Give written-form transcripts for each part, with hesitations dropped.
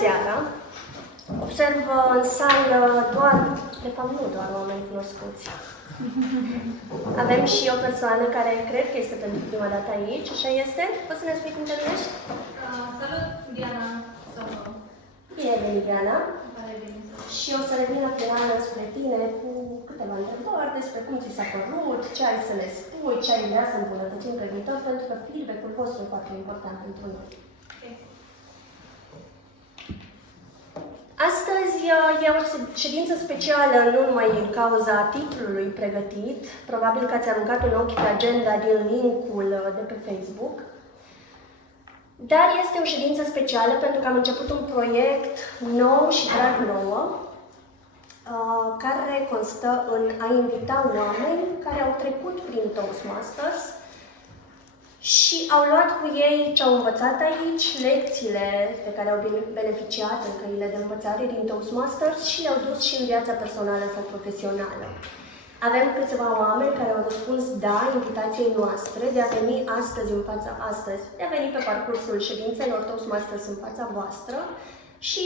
Seara. Observ în sală doar, de fapt nu doar oameni cunoscuți. Avem și o persoană care cred că este pentru prima dată aici, așa este? Poți să ne spui cum te numești? Salut, Diana. Bine venit, Diana. Și o să revin la final spre tine cu câteva întrebări despre cum ți s-a părut, ce ai să ne spui, ce ai vrea să îmbunătățim pe viitor, pentru că feedback-ul vostru e foarte important pentru noi. Astăzi e o ședință specială, nu numai din cauza titlului pregătit, probabil că ați aruncat un ochi pe agenda din link-ul de pe Facebook, dar este o ședință specială pentru că am început un proiect nou și drag nouă, care constă în a invita oameni care au trecut prin Toastmasters și au luat cu ei ce au învățat aici, lecțiile pe care au beneficiat în căile de învățare din Toastmasters și le-au dus și în viața personală sau profesională. Avem câțiva oameni care au răspuns da invitației noastre de a veni de a veni pe parcursul ședințelor Toastmasters în fața voastră și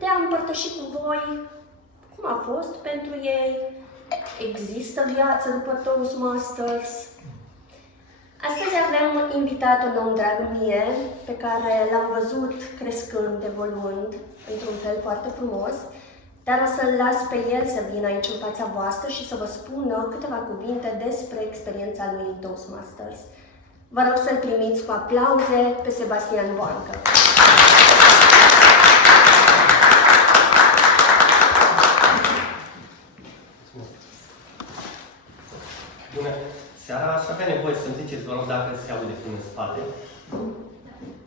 de a împărtăși cu voi cum a fost pentru ei, există viață după Toastmasters. Astăzi avem invitat un om drag mie, pe care l-am văzut crescând, evoluând, într-un fel foarte frumos, dar o să-l las pe el să vină aici în fața voastră și să vă spună câteva cuvinte despre experiența lui în Toastmasters. Vă rog să-l primiți cu aplauze pe Sebastian Boancă. Bună seara! Aș avea nevoie să-mi ziceți, vă rog, dacă se aude până în spate.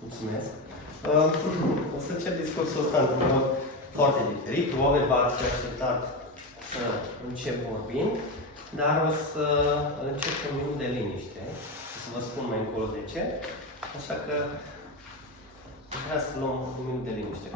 Mulțumesc. O să încep discursul ăsta într-un mod foarte diferit. Probabil v-ați așteptat să încep vorbind, dar o să încep cu un minut de liniște. O să vă spun mai încolo de ce. Așa că vreau să luăm un minut de liniște.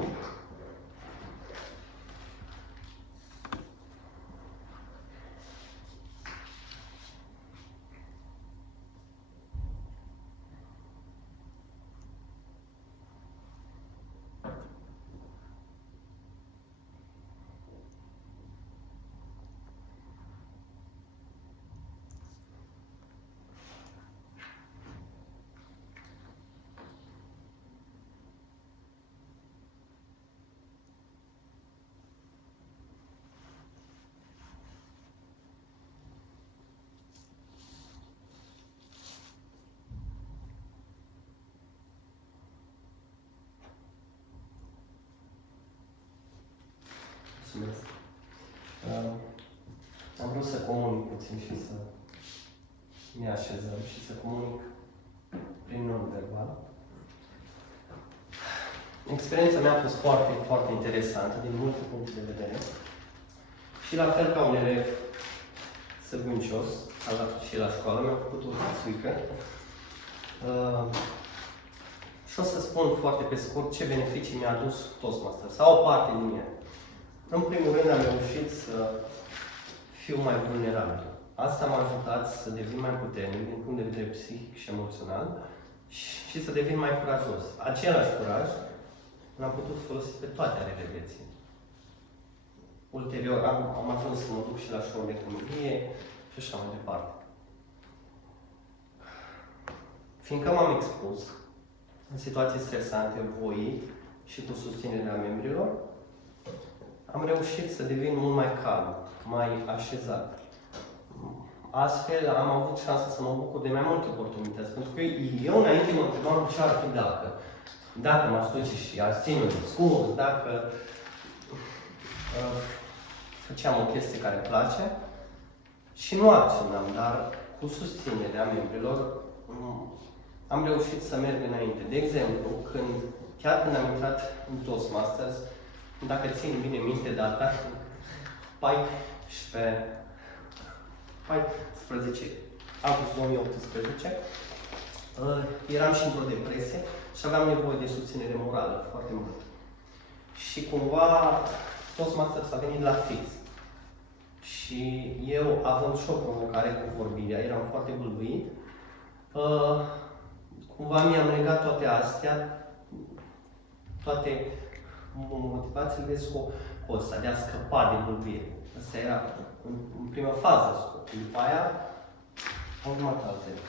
Mulțumesc. Am vrut să comunic puțin și să ne așezăm și să comunic prin non-verbal. Experiența mea a fost foarte, foarte interesantă din multe puncte de vedere. Și la fel ca un elev sârguncios, și la școală, mi-a făcut o țuică. Și o să spun foarte pe scurt ce beneficii mi-a adus Toastmaster, sau o parte din ea. În primul rând am reușit să fiu mai vulnerabil. Asta m-a ajutat să devin mai puternic din punct de vedere psihic și emoțional și să devin mai curajos. Același curaj l-am putut folosi pe toate arele vieții. Ulterior am ajuns să mă duc și la show de comedie și așa mai departe. Fiindcă m-am expus în situații stresante, voit și cu susținerea membrilor, am reușit să devin mult mai calm, mai așezat. Astfel am avut șansa să mă bucur de mai multe oportunități. Pentru că eu înainte mă întrebam ce ar fi dacă m-aș duce și aș ține un discurs, dacă făceam o chestie care îmi place și nu acționam, dar cu susținerea membrilor am reușit să merg înainte. De exemplu, chiar când am intrat în Toastmasters, dacă țin bine minte data, 14 august 2018, eram și într-o depresie și aveam nevoie de susținere morală foarte mult. Și cumva Toastmasters a venit la fix. Și eu, având și o provocare cu vorbirea, eram foarte bâlbâit, cumva mi-am legat toate astea, toate motivațiile scopul ăsta de a scăpa de bâlbâire. Asta era în prima fază scopul. După aia am urmat altele.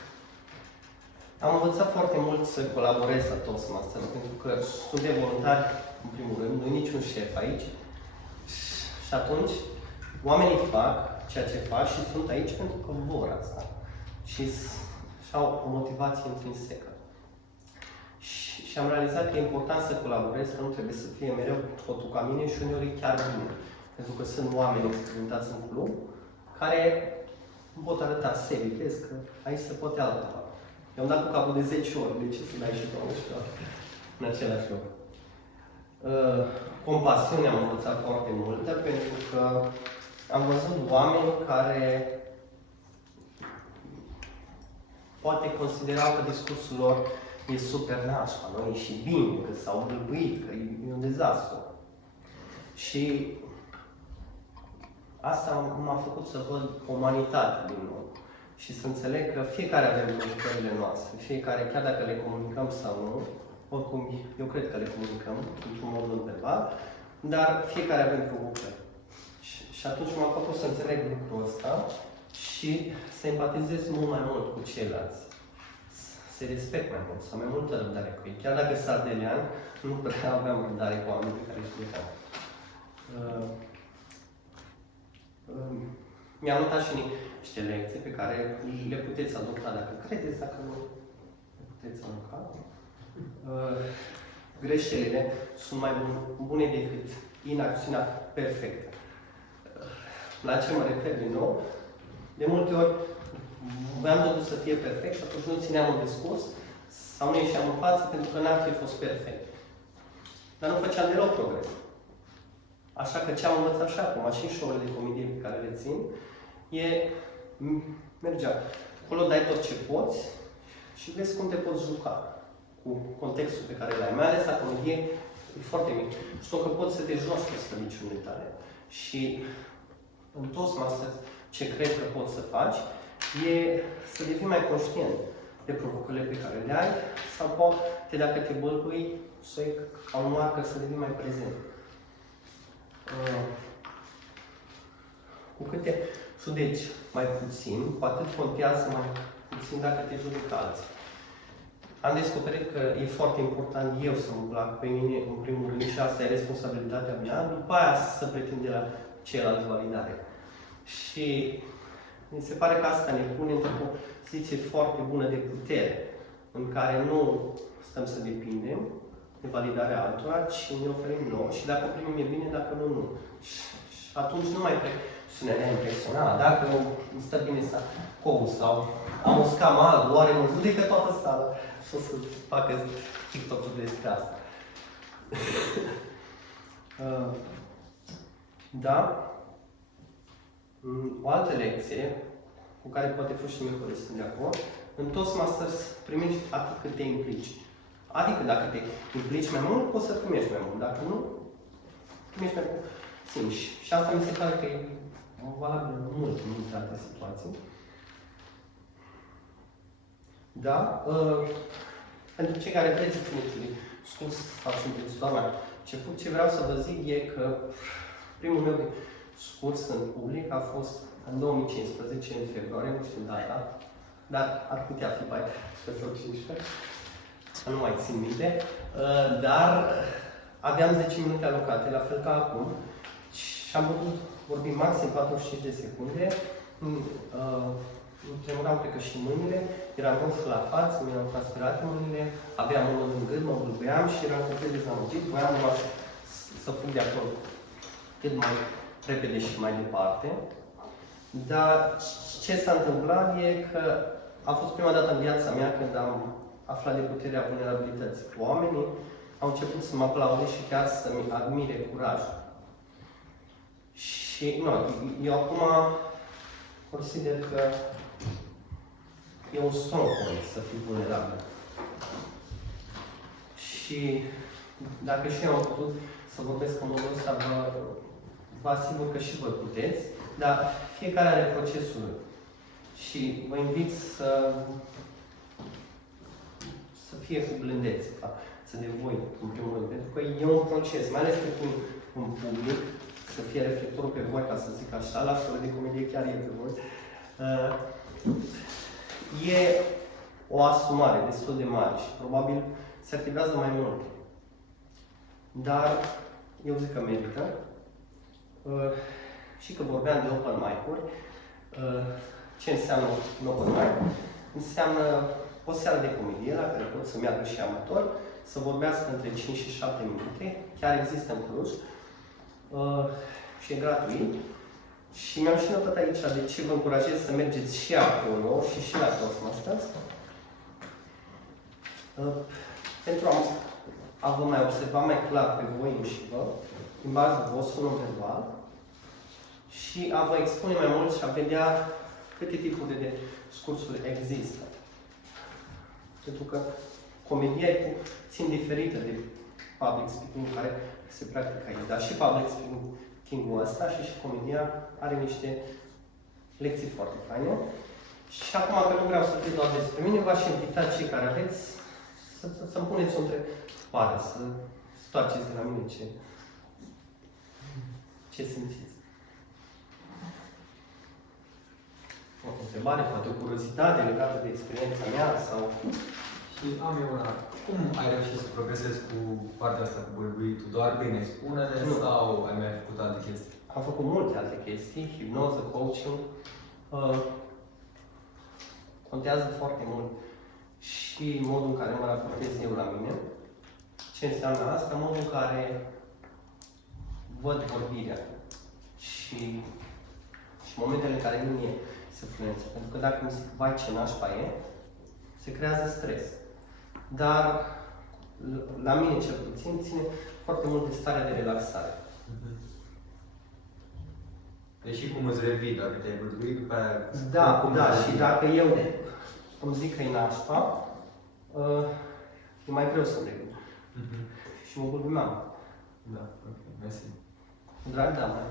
Am învățat foarte mult să colaborez la Toastmasters, pentru că suntem voluntari, în primul rând, nu e niciun șef aici. Și atunci, oamenii fac ceea ce fac și sunt aici pentru că vor asta. Și au o motivație intrinsecă. Și am realizat că e important să colaborez, că nu trebuie să fie mereu totul ca mine și uneori chiar bine. Pentru că sunt oameni experimentați în club care îmi pot arăta serii, vezi că aici se poate altceva. Eu am dat cu capul de 10 ori, de ce să dai și 12 ori în același loc. Compasiunea am învățat foarte multă, pentru că am văzut oameni care poate considerau că discursul lor e super nașpa, nu? E și bine, că s-au bâlbâit, că e un dezastru. Și asta m-a făcut să văd umanitate din nou. Și să înțeleg că fiecare avem lucrările noastre, fiecare, chiar dacă le comunicăm sau nu, oricum eu cred că le comunicăm într-un mod non-verbal, dar fiecare avem provocări. Și atunci m-a făcut să înțeleg lucrul ăsta și să empatizez mult mai mult cu ceilalți. Să respect mai mult, să am mai multă răbdare cu ei. Chiar dacă sunt ardelean, nu prea aveam răbdare cu oamenii pe care îi judecam. Mi-am notat și niște lecții pe care le puteți adopta dacă credeți, dacă nu le puteți arunca. Greșelile sunt mai bune decât inacțiunea perfectă. La ce mă refer din nou? De multe ori voiam totul să fie perfect și atunci nu țineam un discurs sau nu ieșeam în față pentru că n-ar fi fost perfect. Dar nu făceam deloc progres. Așa că ce am învățat și acum, și în show-urile de comedie pe care le țin, mergea. Acolo dai tot ce poți și vezi cum te poți juca cu contextul pe care l-ai. Mai ales la comedie e foarte mic. Știu că poți să te joci cu slăbiciunile tale. Și în Toastmasters, ce cred că poți să faci, e să devii mai conștient de provocările pe care le ai sau poate, dacă te bălbui, să iei ca un marcă să devii mai prezent. Cu câte judeci mai puțin, cu atât contează mai puțin dacă te judecă alții. Am descoperit că e foarte important eu să mă plac pe mine, în primul rând, și asta e responsabilitatea mea, după aia să pretind de la ceilalți validare. Și mi se pare că asta ne pune într-o poziție foarte bună de putere, în care nu stăm să depindem de validarea altora, ci ne oferim nouă și dacă o primim e bine, dacă nu, nu. Și atunci nu mai să ne impresiona. Dacă îmi stă bine să cou sau am un scam alb, oare mă judecă toată sala și o să facă TikTok-ul despre asta. Da? O altă lecție, cu care poate fi și mie sunt de acord, în Toastmasters primești atât cât te implici. Adică dacă te implici mai mult, poți să primești mai mult. Dacă nu, primești mai puțin. Și asta mi se pare că e valabil mult în multe alte situații. Da? Pentru cei care vreți să țineți discurs sau sunteți doar la început, ce vreau să vă zic e că primul meu discurs în public a fost în 2015, în februarie, nu știu data, dar ar putea fi 14 sau 15, nu mai țin minte, dar aveam 10 minute alocate, la fel ca acum, și am putut vorbi maxim 45 de secunde. Îmi tremuram, cred că și mâinile, eram roșu la față, mi-erau transpirate mâinile, aveam unul în gât, mă bâlbâiam și eram complet dezamăgit, voiam numai să fug de acolo cât mai repede și mai departe. Dar ce s-a întâmplat e că a fost prima dată în viața mea când am aflat de puterea vulnerabilității. Oamenii au început să mă aplaude și chiar să-mi admire curajul. Și nu, eu acum consider că e un strong point să fii vulnerabil. Și dacă și eu am putut să vorbesc în modul ăsta, vă asigur că și voi puteți, dar fiecare are procesul lui. Și vă invit să fie cu blândețe față față de voi, în primul rând. Pentru că e un proces, mai ales pentru un public, să fie reflectorul pe voi, ca să zic așa, la școală de comedie chiar e pe voi. E o asumare destul de mare și probabil se activează mai mult. Dar eu zic că merită. Și că vorbeam de open mic-uri. Ce înseamnă un open mic? Înseamnă o seară de comedie la care pot să meargă și amatori, să vorbească între 5 și 7 minute. Chiar există în Cluj. Și e gratuit. Și mi-am și notat aici de ce vă încurajez să mergeți și acolo și la Toastmasters. Pentru a vă mai observa mai clar pe voi înșivă, limbajul vostru non-verbal și a vă expune mai mult și a vedea câte tipuri de discursuri există. Pentru că comedia e puțin diferită de public speaking care se practică aici, dar și public speaking-ul ăsta și comedia are niște lecții foarte faine. Și acum că nu vreau să fiu doar despre mine, v-aș invita cei care aveți să-mi puneți o întrebare, să stoarceți de la mine ce simțiți. O întrebare, poate o curiozitate legată de experiența mea sau... Și am eu una. Cum ai reușit să progresezi cu partea asta cu bâlbuitul? Doar prin expunere sau ai mai făcut alte chestii? Am făcut multe alte chestii, hipnoză, coaching. Contează foarte mult și modul în care mă raportez eu la mine. Ce înseamnă asta? Modul în care văd vorbirea și momentele în care nu e să fluență. Pentru că dacă mi se vai ce nașpa e, se creează stres. Dar la mine cel puțin ține foarte mult de starea de relaxare. Deci și cum îți revii dacă te-ai bâlbuit, după aia... Da, și dacă eu îmi zic că e nașpa, e mai greu să-mi revin. Și mă bâlbuiam. Da, ok, mersi. Drag, da, mai.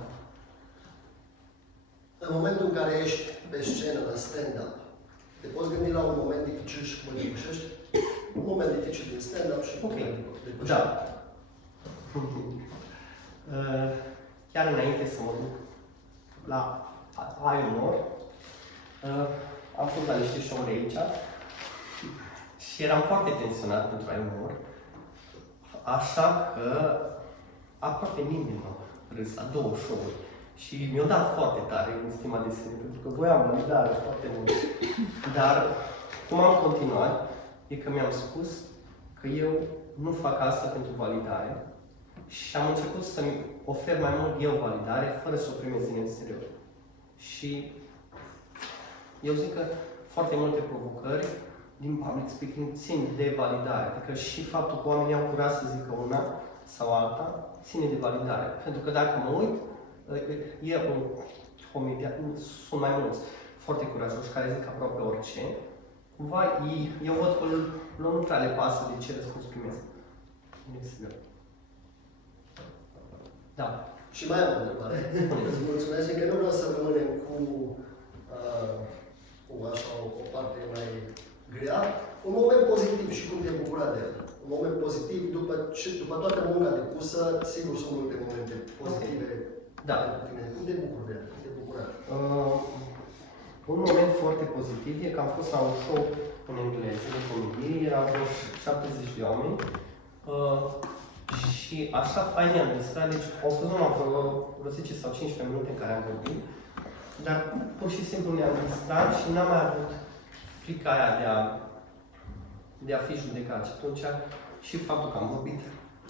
În momentul în care ești pe scenă, la stand-up, te poți gândi la un moment dificil și cum îl depășești? Un moment dificil din stand-up și cum îl depășești? Da. Chiar înainte să mă duc la umor, am fost la niște show-uri aici și eram foarte tensionat pentru umor, așa că aproape nimeni m-a râs la 2 show-uri. Și mi-a dat foarte tare în stima de sine, pentru că voiam validare foarte mult. Dar cum am continuat, e că mi-am spus că eu nu fac asta pentru validare și am început să-mi ofer mai mult eu validare, fără să o primez din exterior. Și eu zic că foarte multe provocări din public speaking țin de validare. Adică și faptul că oamenii au curaj să zică una sau alta, ține de validare. Pentru că dacă mă uit, e un comedian, sunt mai mulți foarte curajoși care zic aproape orice. Cumva, eu văd că nu prea le pasă de ce răspuns primesc. Da. Și mai am o întrebare. Îți mulțumesc, că nu vreau să rămânem cu așa o parte mai grea. Un moment pozitiv și cum te-ai bucurat de el. Un moment pozitiv după toată munca depusă, sigur sunt multe momente pozitive. Da. Cum te bucuri de el? Cum te bucurat? Un moment foarte pozitiv e că am fost la un show în engleză de comedie, erau 70 de oameni și așa fain i-am distrat, deci au fost numai vreo 10 sau 15 minute în care am vorbit, dar pur și simplu ne-am distrat și n-am mai avut frica aia de a fi judecat. Și atunci și faptul că am vorbit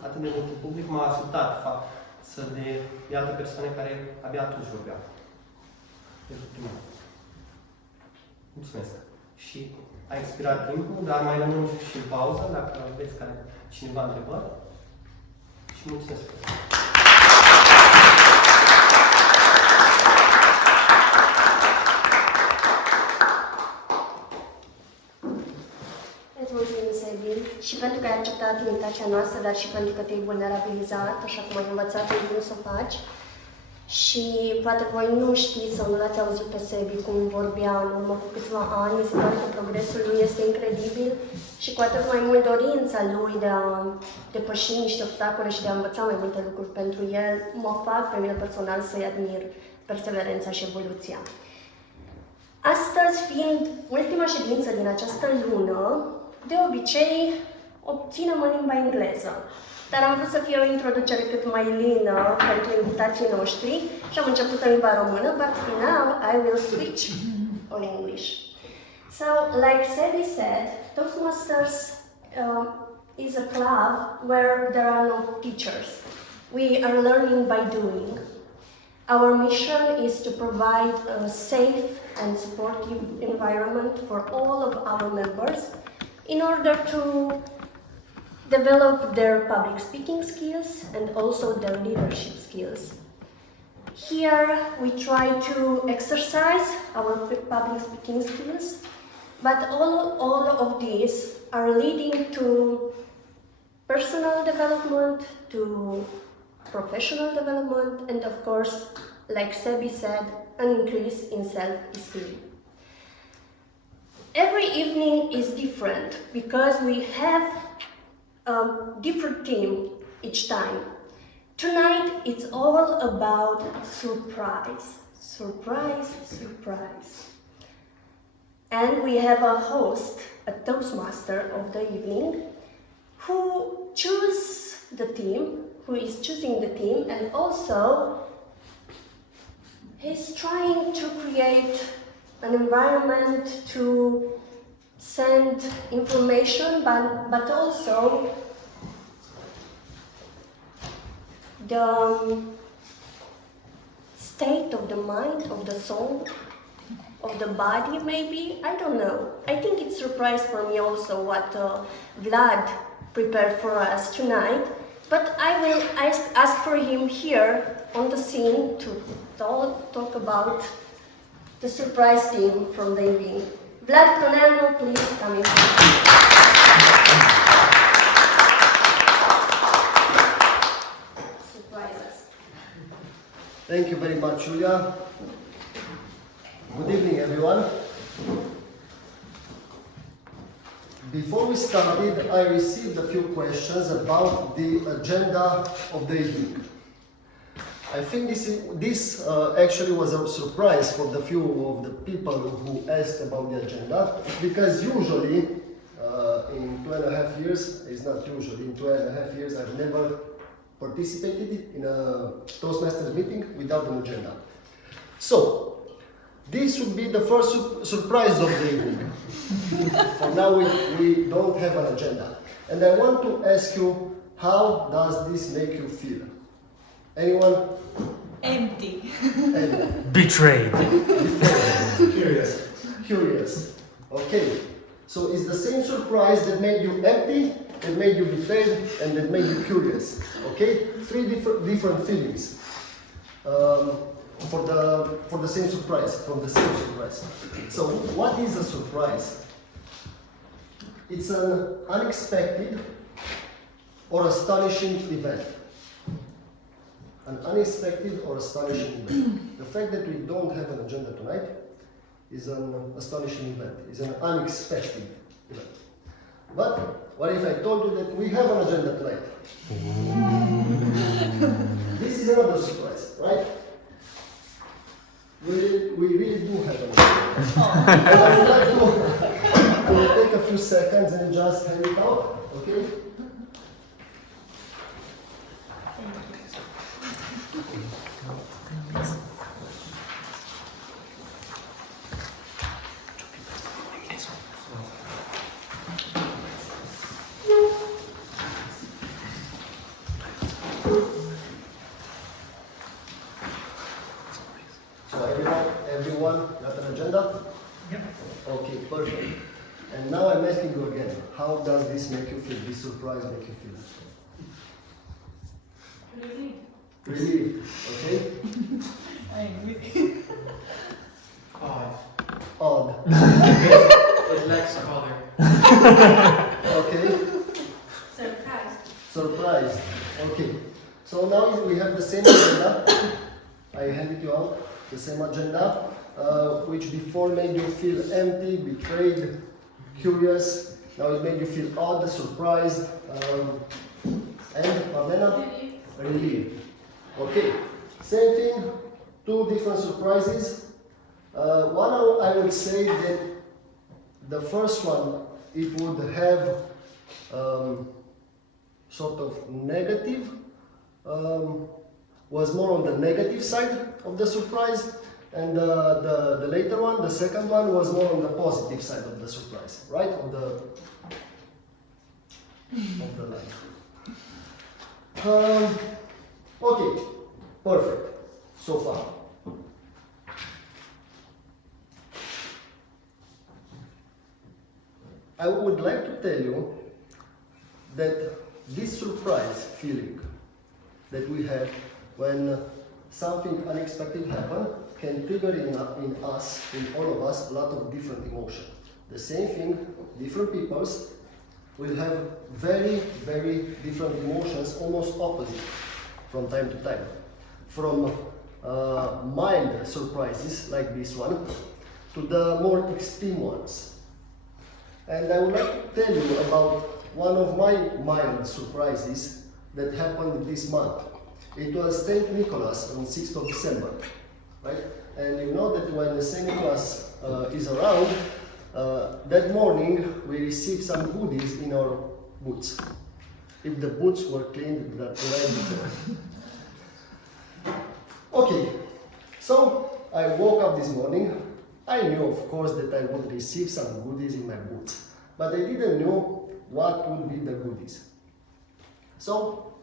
atât de mult în public m-a ajutat față de alte persoane care abia atunci vorbeau. Mulțumesc. Și a expirat timpul, dar mai rămân și în pauză, dacă aveți cineva întrebări. Și mulțumesc. Îți mulțumim, Sebi, și pentru că ai acceptat invitația noastră, dar și pentru că te-ai vulnerabilizat, așa cum ai învățat în cum să o faci. Și Și poate voi nu știți sau nu l-ați auzit pe Sebi cum vorbea în urmă cu câțiva ani. Mi se pare că progresul lui este incredibil și cu atât mai mult dorința lui de a depăși niște obstacole și de a învăța mai multe lucruri pentru el mă fac pe mine personal să-i admir perseverența și evoluția. Astăzi, fiind ultima ședință din această lună, de obicei o ținem în limba engleză. Dar am vrut să fie o introducere cât mai lină pentru invitații noștri și am început în limba română, but now I will switch on English. So, like Sebi said, Toastmasters is a club where there are no teachers. We are learning by doing. Our mission is to provide a safe and supportive environment for all of our members in order to develop their public speaking skills and also their leadership skills. Here we try to exercise our public speaking skills, but all of these are leading to personal development, to professional development, and of course, like Sebi said, an increase in self-esteem. Every evening is different because we have a different theme each time. Tonight it's all about surprise. Surprise, surprise. And we have a host, a Toastmaster of the evening, who is choosing the theme, and also he's trying to create an environment to send information, but also the state of the mind, of the soul, of the body maybe, I don't know. I think it's a surprise for me also what Vlad prepared for us tonight, but I will ask for him here on the scene to talk about the surprise theme from the evening. Vlad Tonello, please come in. Surprise us. Thank you very much, Julia. Good evening, everyone. Before we started, I received a few questions about the agenda of the evening. I think this actually was a surprise for the few of the people who asked about the agenda, because usually in 2.5 years, it's not usually, in 2.5 years I've never participated in a Toastmasters meeting without an agenda. So, this would be the first surprise of the evening. For now we don't have an agenda. And I want to ask you, how does this make you feel? Anyone? Empty. Betrayed. Curious. Okay. So it's the same surprise that made you empty, that made you betrayed, and that made you curious. Okay? Three different feelings. For the same surprise, from the same surprise. So what is a surprise? It's an unexpected or astonishing event. An unexpected or astonishing event. The fact that we don't have an agenda tonight is an astonishing event, is an unexpected event. But what if I told you that we have an agenda tonight? This is another surprise, right? We really do have an agenda. I would like to take a few seconds and just hand it out, okay? So everyone got an agenda? Yep. Okay, perfect. And now I'm asking you again, how does this make you feel? This surprise make you feel? Relieved, okay? Odd. It lacks color. Okay. Surprised. Surprised. Okay. So now we have the same agenda. I handed you out the same agenda, which before made you feel empty, betrayed, curious. Now it made you feel odd, surprised, and Marlena? Relieved. Okay, same thing, two different surprises. One I would say that the first one, it would have sort of negative, was more on the negative side of the surprise, and the later one, the second one, was more on the positive side of the surprise, right? Of the line. Okay, perfect, so far. I would like to tell you that this surprise feeling that we have when something unexpected happens can trigger in us, in all of us, a lot of different emotions. The same thing, different peoples will have very, very different emotions, almost opposite from time to time. From mild surprises like this one to the more extreme ones. And I would like to tell you about one of my mild surprises that happened this month. It was St. Nicholas on 6th of December, right? And you know that when St. Nicholas is around, that morning we received some goodies in our boots. If the boots were cleaned the night before. Okay, so I woke up this morning. I knew, of course, that I would receive some goodies in my boots, but I didn't know what would be the goodies. So,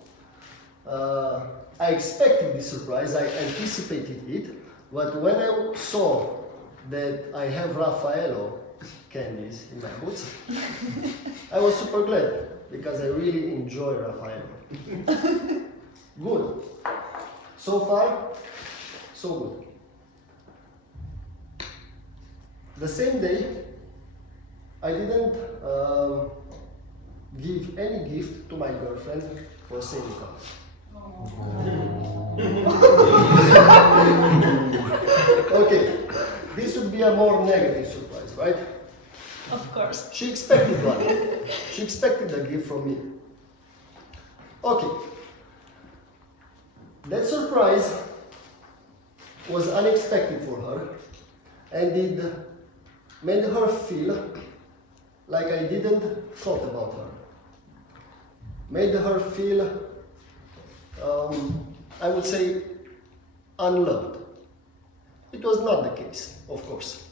I expected this surprise, I anticipated it, but when I saw that I have Raffaello candies in my boots, I was super glad, because I really enjoy Raffaello. Good. So far, so good. The same day, I didn't give any gift to my girlfriend for St. Nicholas. Okay, this would be a more negative surprise, right? Of course. She expected one. She expected a gift from me. Okay. That surprise was unexpected for her, and it made her feel like I didn't thought about her. Made her feel, I would say, unloved. It was not the case, of course.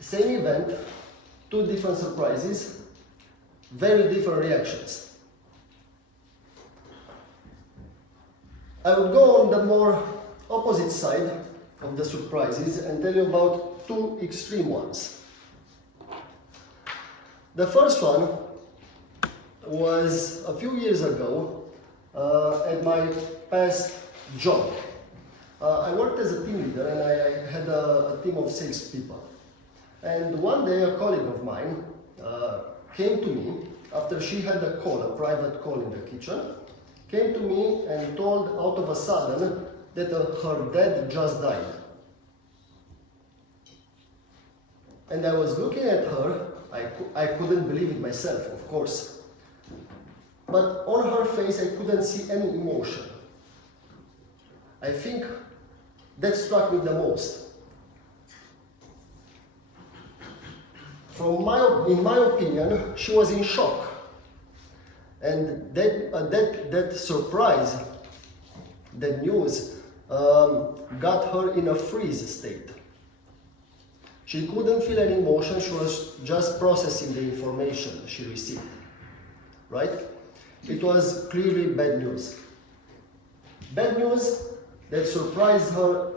Same event, two different surprises, very different reactions. I would go on the more opposite side of the surprises and tell you about two extreme ones. The first one was a few years ago at my past job. I worked as a team leader and I had a team of 6 people. And one day a colleague of mine came to me after she had a call, a private call in the kitchen, came to me and told out of a sudden that her dad just died. And I was looking at her, I couldn't believe it myself, of course. But on her face I couldn't see any emotion. I think that struck me the most. In my opinion, she was in shock. And that surprise, that news, got her in a freeze state. She couldn't feel any emotion, she was just processing the information she received, right? It was clearly bad news. Bad news that surprised her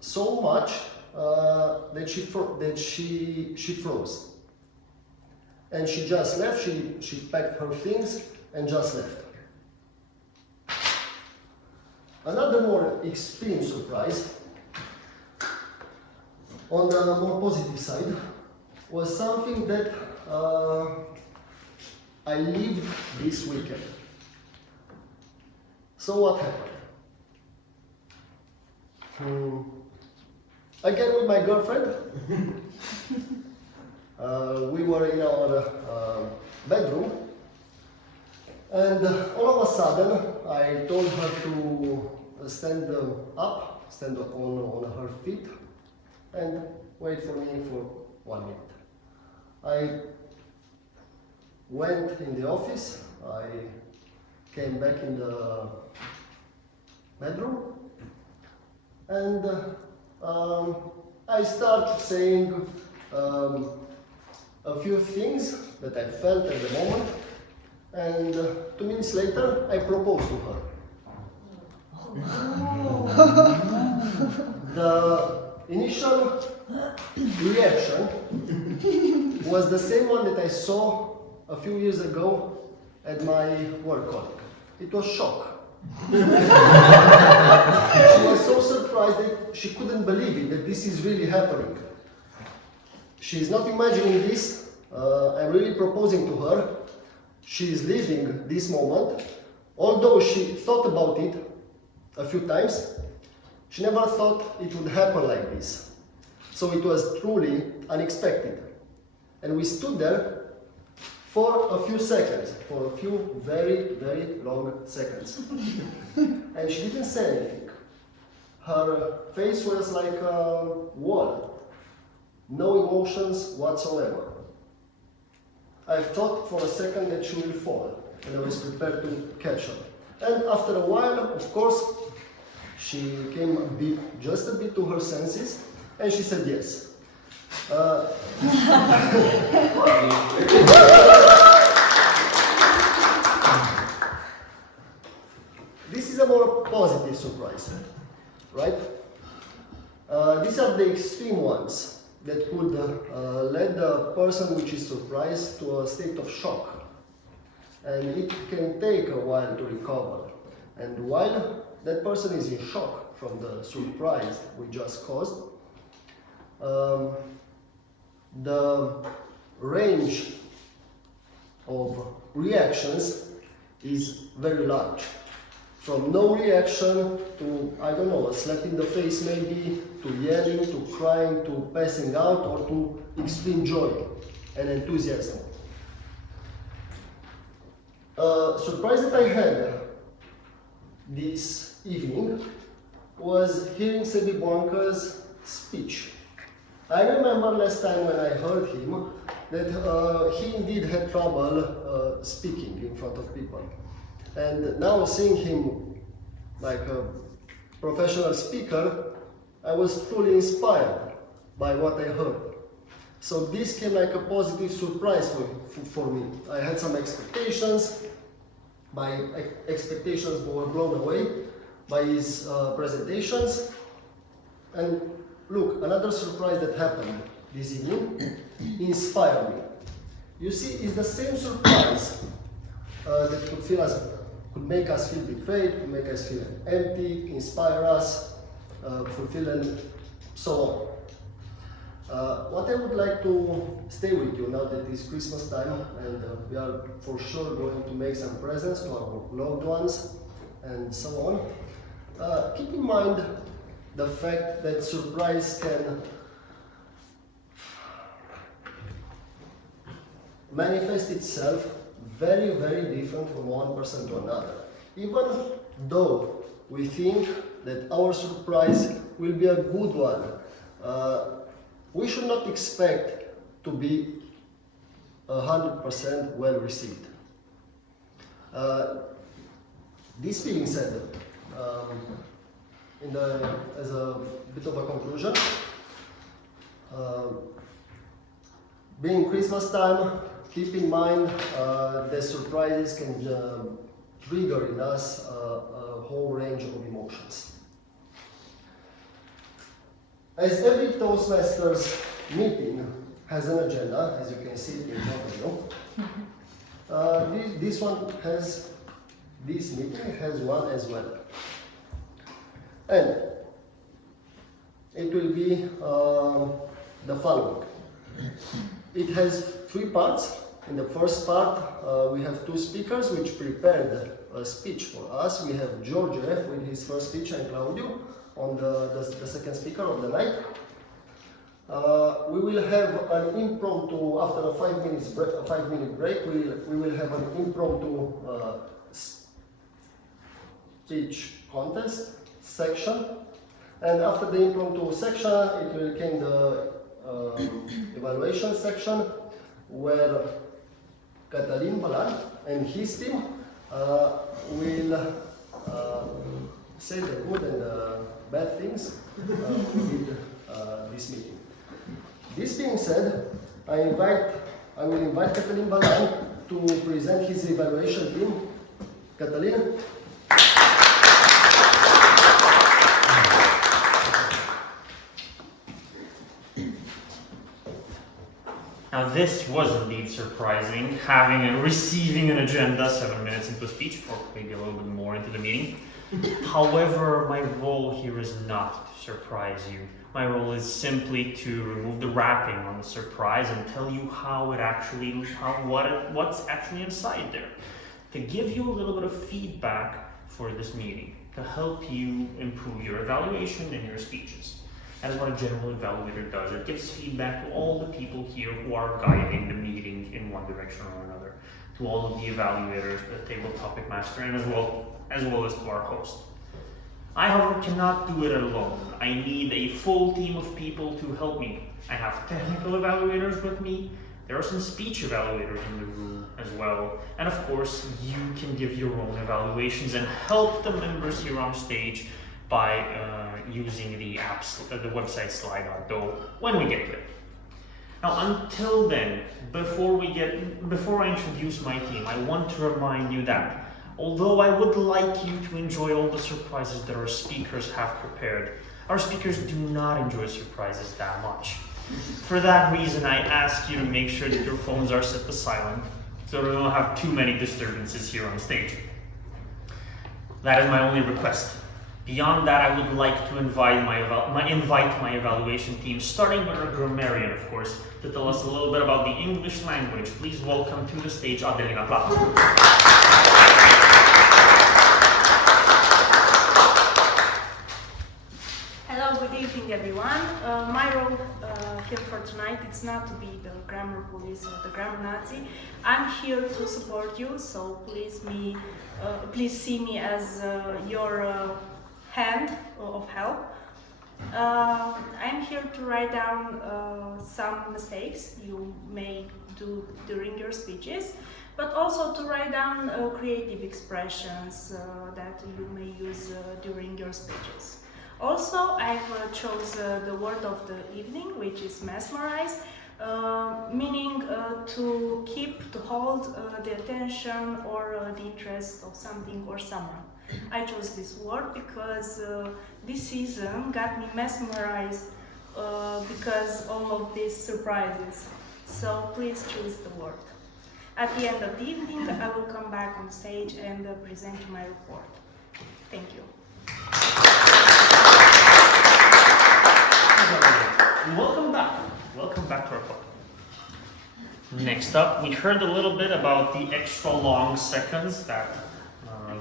so much that she froze. And she just left, she packed her things and just left. Another more extreme surprise, on the more positive side, was something that I lived this weekend. So what happened? Again with my girlfriend, we were in our bedroom, and all of a sudden I told her to stand up on her feet, and wait for me for 1 minute. I went in the office, I came back in the bedroom, and I started saying a few things that I felt at the moment, and 2 minutes later I proposed to her. The initial reaction was the same one that I saw a few years ago at my work colleague. It was shock. She was so surprised that she couldn't believe it, that this is really happening. She is not imagining this. I'm really proposing to her. She is living this moment. Although she thought about it a few times, she never thought it would happen like this. So it was truly unexpected. And we stood there for a few seconds, for a few very, very long seconds. And she didn't say anything. Her face was like a wall. No emotions whatsoever. I thought for a second that she will fall, and I was prepared to catch her. And after a while, of course, she came just a bit to her senses, and she said yes. This is a more positive surprise, right? These are the extreme ones that could lead the person which is surprised to a state of shock. And it can take a while to recover. And while that person is in shock from the surprise we just caused, the range of reactions is very large. From no reaction to, I don't know, a slap in the face maybe, to yelling, to crying, to passing out, or to extreme joy and enthusiasm. A surprise that I had this evening was hearing Sebastian Boance's speech. I remember last time when I heard him that he indeed had trouble speaking in front of people. And now seeing him like a professional speaker, I was truly inspired by what I heard. So this came like a positive surprise for me. I had some expectations. My expectations were blown away by his presentations. And look, another surprise that happened this evening inspired me. You see, it's the same surprise that could make us feel betrayed, could make us feel empty, inspire us, fulfill, and so on. What I would like to stay with you now that it's Christmas time, and we are for sure going to make some presents to our loved ones and so on. Keep in mind the fact that surprise can manifest itself very, very different from one person to another. Even though we think that our surprise will be a good one, we should not expect to be 100% well received. This being said, as a bit of a conclusion, being Christmas time, keep in mind that surprises can trigger in us a whole range of emotions. As every Toastmasters meeting has an agenda, as you can see it in front of you, this meeting has one as well. And it will be the following. It has 3 parts. In the first part, we have 2 speakers which prepared a speech for us. We have George with his first speech and Claudio on the second speaker of the night. We will have an impromptu, after a 5-minute break, we will have an impromptu speech contest section. And after the impromptu section, it will come the evaluation section, where Cătălin Bălan and his team will say the good and the bad things with this meeting. This being said, I will invite Cătălin Bălan to present his evaluation team. Cătălin. Now this was indeed surprising, receiving an agenda 7 minutes into a speech, or maybe a little bit more into the meeting. However, my role here is not to surprise you. My role is simply to remove the wrapping on the surprise and tell you what's actually inside there. To give you a little bit of feedback for this meeting, to help you improve your evaluation and your speeches. That is what a general evaluator does. It gives feedback to all the people here who are guiding the meeting in one direction or another, to all of the evaluators, the table topic master, and as well as to our host. I, however, cannot do it alone. I need a full team of people to help me. I have technical evaluators with me. There are some speech evaluators in the room as well. And of course, you can give your own evaluations and help the members here on stage by using the website Slido when we get to it. Now, until then, before I introduce my team, I want to remind you that although I would like you to enjoy all the surprises that our speakers have prepared, our speakers do not enjoy surprises that much. For that reason, I ask you to make sure that your phones are set to silent so we don't have too many disturbances here on stage. That is my only request. Beyond that, I would like to invite my evaluation team, starting with our grammarian, of course, to tell us a little bit about the English language. Please welcome to the stage Adelina Plata. Hello, good evening everyone. My role here for tonight is not to be the grammar police or the grammar Nazi. I'm here to support you, so please see me as your hand of help. I'm here to write down some mistakes you may do during your speeches, but also to write down creative expressions that you may use during your speeches. Also, I've chosen the word of the evening, which is mesmerize, meaning to hold the attention or the interest of something or someone. I chose this word because this season got me mesmerized because all of these surprises. So please choose the word. At the end of the evening, I will come back on stage and present my report. Thank you. Welcome back. Welcome back to our club. Next up, we heard a little bit about the extra long seconds that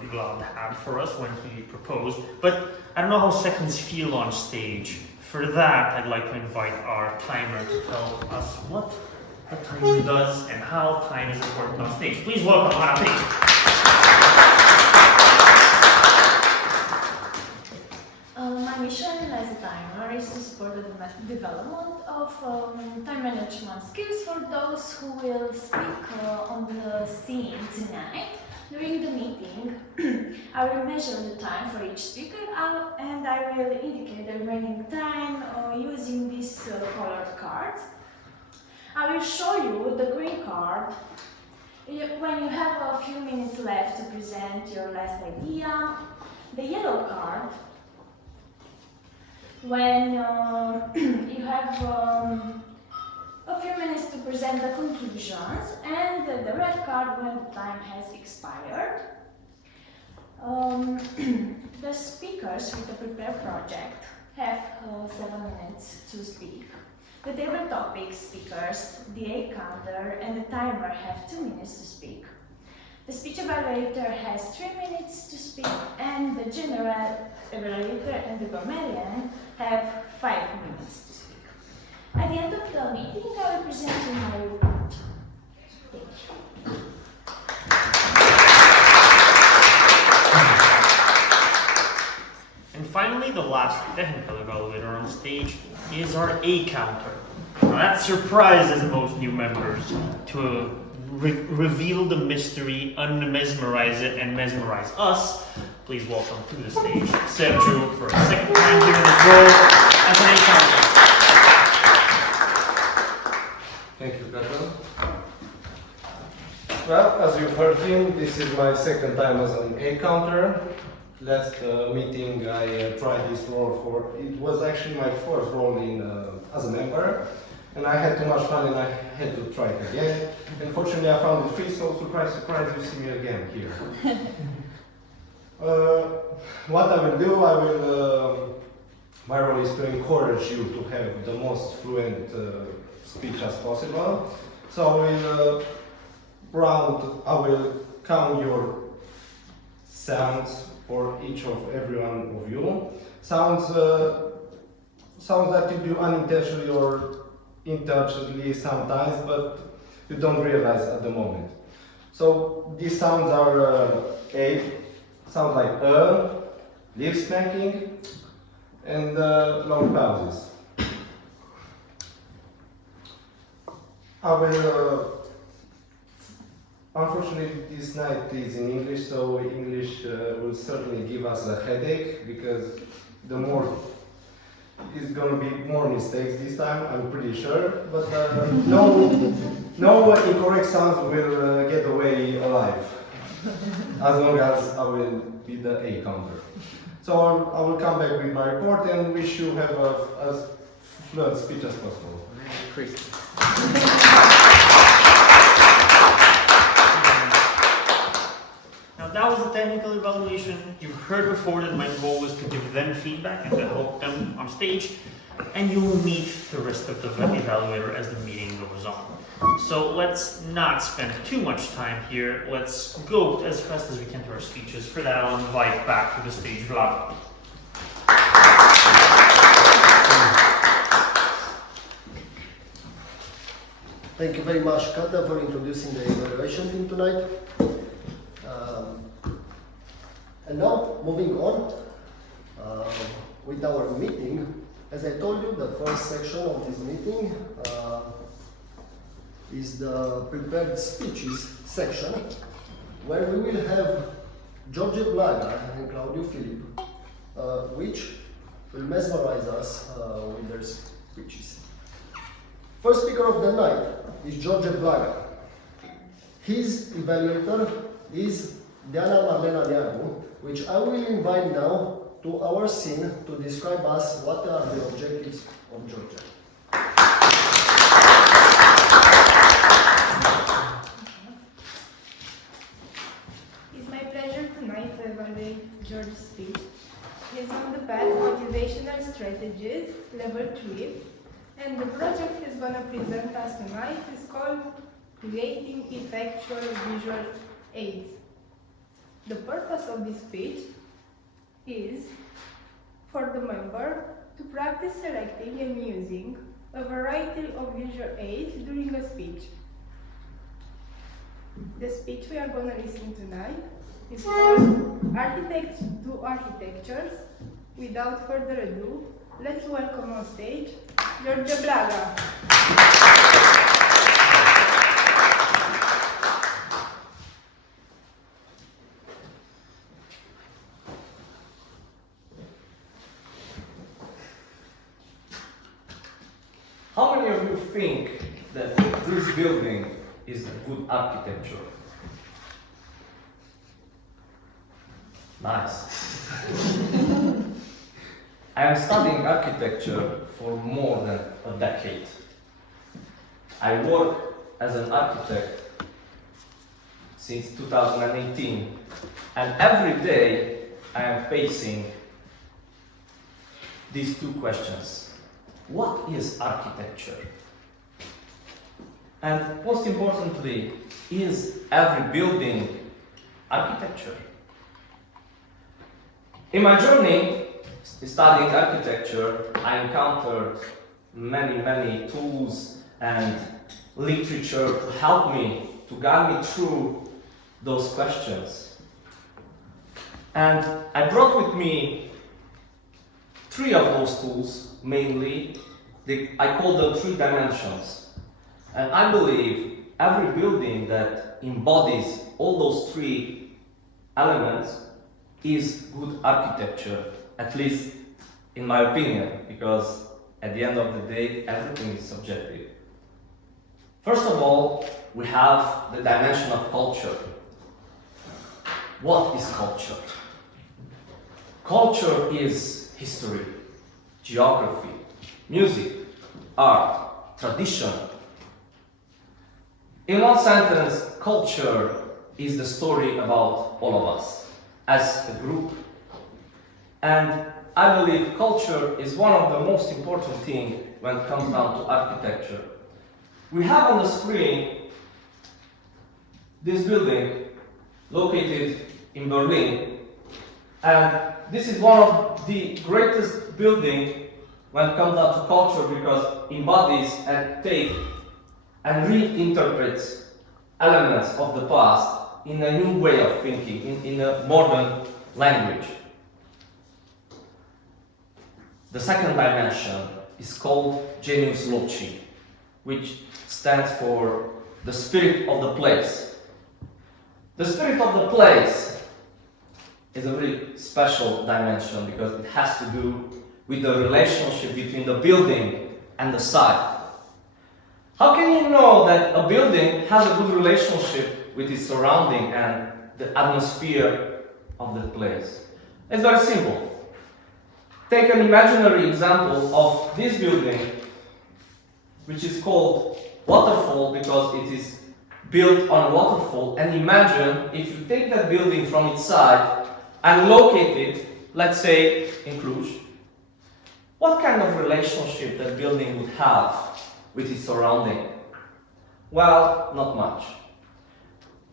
Vlad had for us when he proposed, but I don't know how seconds feel on stage. For that, I'd like to invite our timer to tell us what the timer does and how time is important on stage. Please welcome Ana. My mission as a timer is to support the development of time management skills for those who will speak on the scene tonight. During the meeting, I will measure the time for each speaker and I will indicate the remaining time using these colored cards. I will show you the green card when you have a few minutes left to present your last idea. The yellow card when you have a few minutes to present the conclusions, and the red card when the time has expired. The speakers with the prepared project have 7 minutes to speak. The table topic speakers, the A counter and the timer have 2 minutes to speak. The speech evaluator has 3 minutes to speak, and the general evaluator and the comedian have 5 minutes to speak. At the end of the meeting, I will present you my report. Thank you. And finally, the last technical evaluator on stage is our A counter. Now that surprises most new members to reveal the mystery, unmesmerize it, and mesmerize us. Please welcome to the stage Sergio for a second time here in his role as an A counter. Thank you, Gabriel. Well, as you've heard him, this is my second time as an A counter. Last meeting I tried this role it was actually my first role as a member, and I had too much fun and I had to try it again. Unfortunately I found it free, so surprise, surprise, you see me again here. What I will do, my role is to encourage you to have the most fluent speech as possible. So I will count your sounds for every one of you. Sounds that you do unintentionally or intentionally sometimes, but you don't realize at the moment. So these sounds are sounds like lip smacking, and long pauses. I will, unfortunately this night is in English, so English will certainly give us a headache, because it's going to be more mistakes this time, I'm pretty sure, but no incorrect sounds will get away alive, as long as I will be the A counter. So I will come back with my report and wish you have as fluent speech as possible. Merry Christmas. Now that was the technical evaluation. You've heard before that my goal is to give them feedback and to help them on stage, and you will meet the rest of the evaluator as the meeting goes on. So let's not spend too much time here. Let's go as fast as we can to our speeches. For that, I'll invite back to the stage Vlad. Thank you very much, Kata, for introducing the evaluation team tonight. And now, moving on with our meeting. As I told you, the first section of this meeting is the prepared speeches section, where we will have George Blaga and Claudiu Filip, which will mesmerize us with their speeches. First speaker of the night is George Blaga. His evaluator is Diana Marlena Diagu, which I will invite now to our scene to describe us what are the objectives of Georgia. It's my pleasure tonight to evaluate George's speech. He's on the path Motivational Strategies, Level 3, and the project he's going to present us tonight is called Creating Effectual Visual Aids. The purpose of this speech is for the member to practice selecting and using a variety of visual aids during a speech. The speech we are going to listen tonight is called Architects Do Architectures. Without further ado, let's welcome on stage George Blaga. How many of you think that this building is good architecture? Nice. I am studying architecture for more than a decade. I work as an architect since 2018, and every day I am facing these two questions. What is architecture? And most importantly, is every building architecture. In my journey studying architecture, I encountered many tools and literature to help me, to guide me through those questions. And I brought with me 3 of those tools, mainly. I call them 3 dimensions. And I believe every building that embodies all those 3 elements is good architecture, at least in my opinion, because at the end of the day, everything is subjective. First of all, we have the dimension of culture. What is culture? Culture is history, geography, music, art, tradition. In one sentence, culture is the story about all of us as a group. And I believe culture is one of the most important things when it comes down to architecture. We have on the screen this building located in Berlin, and this is one of the greatest buildings when it comes down to culture because it embodies and takes and reinterprets elements of the past in a new way of thinking, in a modern language. The second dimension is called genius loci, which stands for the spirit of the place. The spirit of the place is a very special dimension because it has to do with the relationship between the building and the site. How can you know that a building has a good relationship with its surrounding and the atmosphere of the place? It's very simple. Take an imaginary example of this building, which is called waterfall because it is built on a waterfall, and imagine if you take that building from its side and locate it, let's say in Cluj, what kind of relationship that building would have with its surrounding? Well, not much.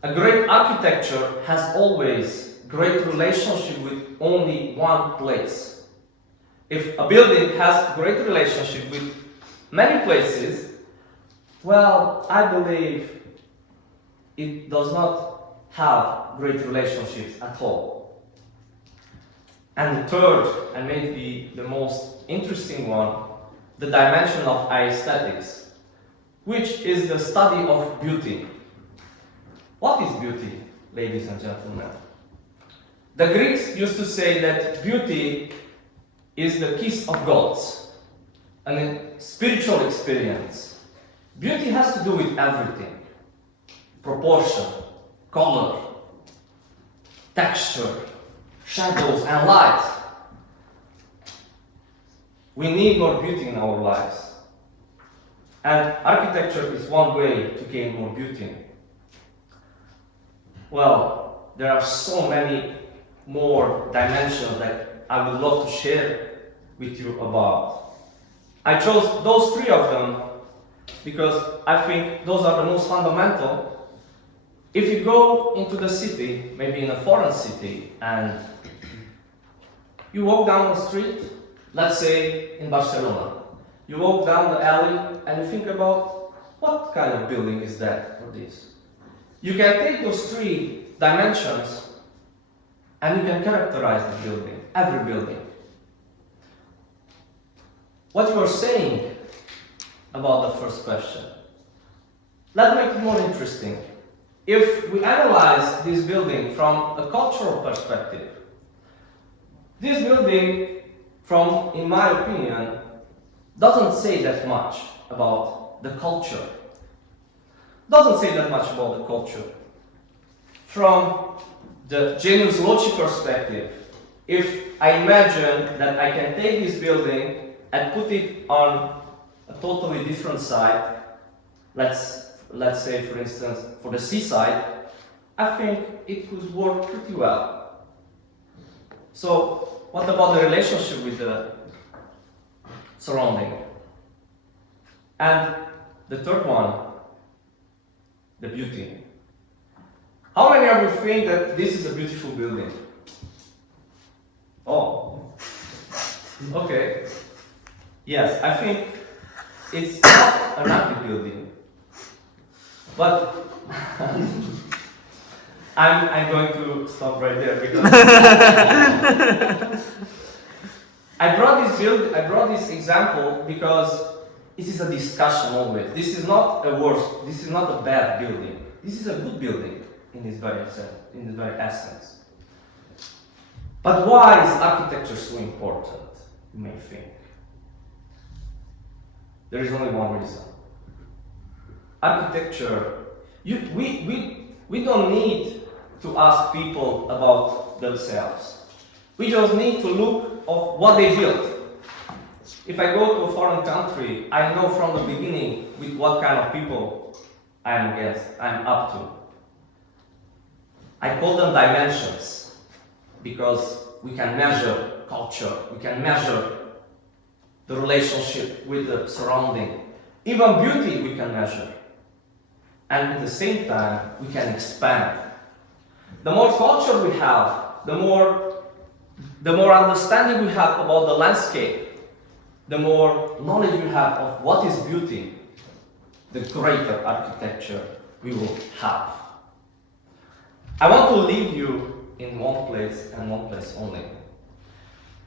A great architecture has always great relationship with only one place. If a building has great relationship with many places, well, I believe it does not have great relationships at all. And the third, and maybe the most interesting one, the dimension of aesthetics, which is the study of beauty. What is beauty, ladies and gentlemen? The Greeks used to say that beauty is the kiss of gods, a spiritual experience. Beauty has to do with everything. Proportion, color, texture, shadows and light. We need more beauty in our lives. And architecture is one way to gain more beauty. Well, there are so many more dimensions that I would love to share with you about. I chose those 3 of them because I think those are the most fundamental. If you go into the city, maybe in a foreign city, and you walk down the street, let's say in Barcelona, you walk down the alley and you think about what kind of building is that or this. You can take those 3 dimensions and you can characterize the building, every building. What you are saying about the first question. Let's make it more interesting. If we analyze this building from a cultural perspective, this building, in my opinion, doesn't say that much about the culture. Doesn't say that much about the culture. From the genius loci perspective, if I imagine that I can take this building and put it on a totally different site, let's say for instance for the seaside, I think it could work pretty well. So what about the relationship with the surrounding? And the third one, the beauty. How many of you think that this is a beautiful building? Oh. Okay. Yes, I think it's not an ugly building. But I'm going to stop right there because I brought this example because this is a discussion always. This is not a worse, this is not a bad building. This is a good building in this very essence. But why is architecture so important, you may think? There is only one reason. Architecture, we don't need to ask people about themselves. We just need to look at what they built. If I go to a foreign country, I know from the beginning with what kind of people I'm up to. I call them dimensions because we can measure culture, we can measure the relationship with the surrounding. Even beauty we can measure. And at the same time, we can expand. The more culture we have, the more understanding we have about the landscape, the more knowledge we have of what is beauty, the greater architecture we will have. I want to leave you in one place and one place only.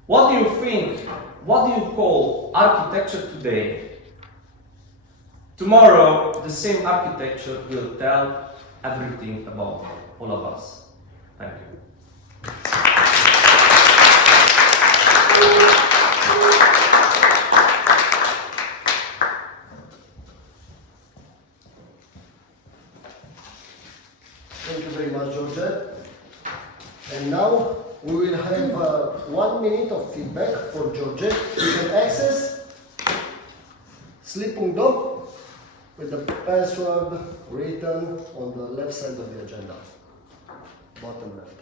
What do you think? What do you call architecture today? Tomorrow, the same architecture will tell everything about all of us. Thank you. Thank you very much, George. And now we will have 1 minute of feedback for George. You can access sleeping dog with the password written on the left side of the agenda, bottom left.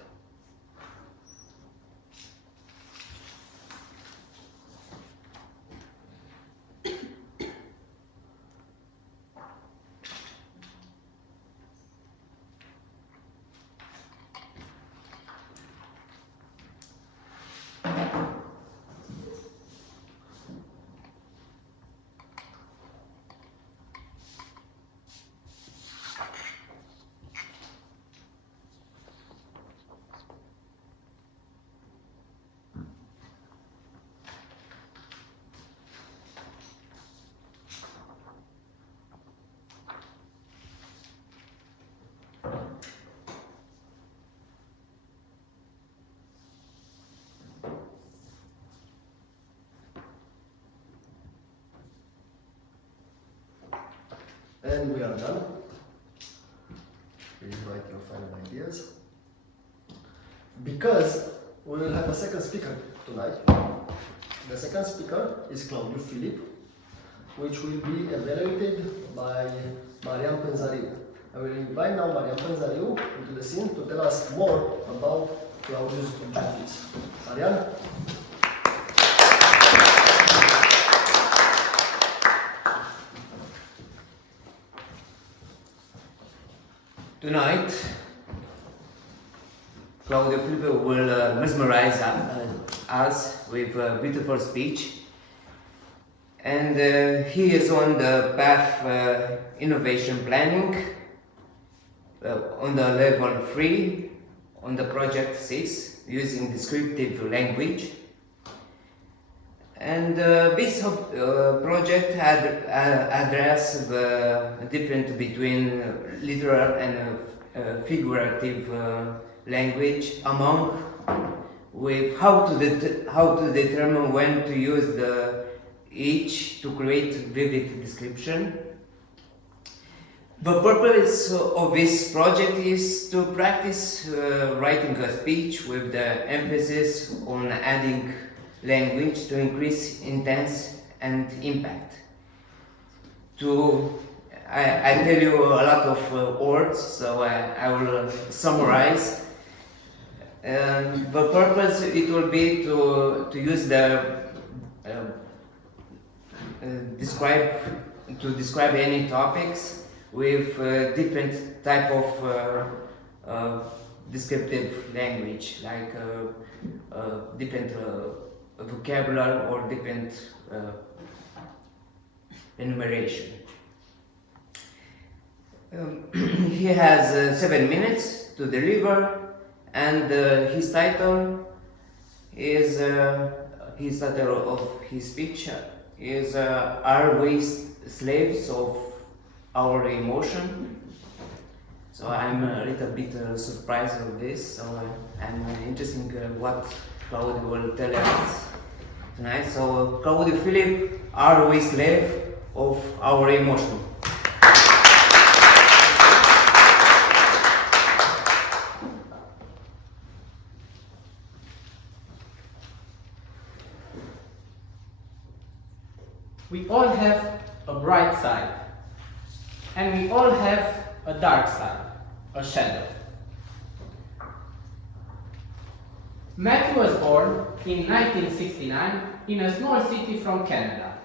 And we are done. Please write your final ideas. Because we will have a second speaker tonight. The second speaker is Claudiu Filip, which will be evaluated by Marian Pânzariu. I will invite now Marian Pânzariu into the scene to tell us more about Claudiu's objectives. Marian? Tonight, Claudiu Filip will mesmerize us with a beautiful speech, and he is on the path innovation planning on the level 3 on the project 6 using descriptive language. And this project had addressed the difference between literal and figurative language among with how to determine when to use each to create vivid description. The purpose of this project is to practice writing a speech with the emphasis on adding language to increase intent and impact. I tell you a lot of words, so I will summarize. The purpose it will be to use the describe any topics with different type of descriptive language, like different vocabulary or different enumeration. He has 7 minutes to deliver, and his title is his title of his speech is "Are We Slaves of Our Emotion?" So I'm a little bit surprised of this. So I'm interested what Claudio will tell us tonight. So Claudio Philip, are we slave of our emotion? We all have a bright side, and we all have a dark side, a shadow. Matthew was born in 1969 in a small city from Canada.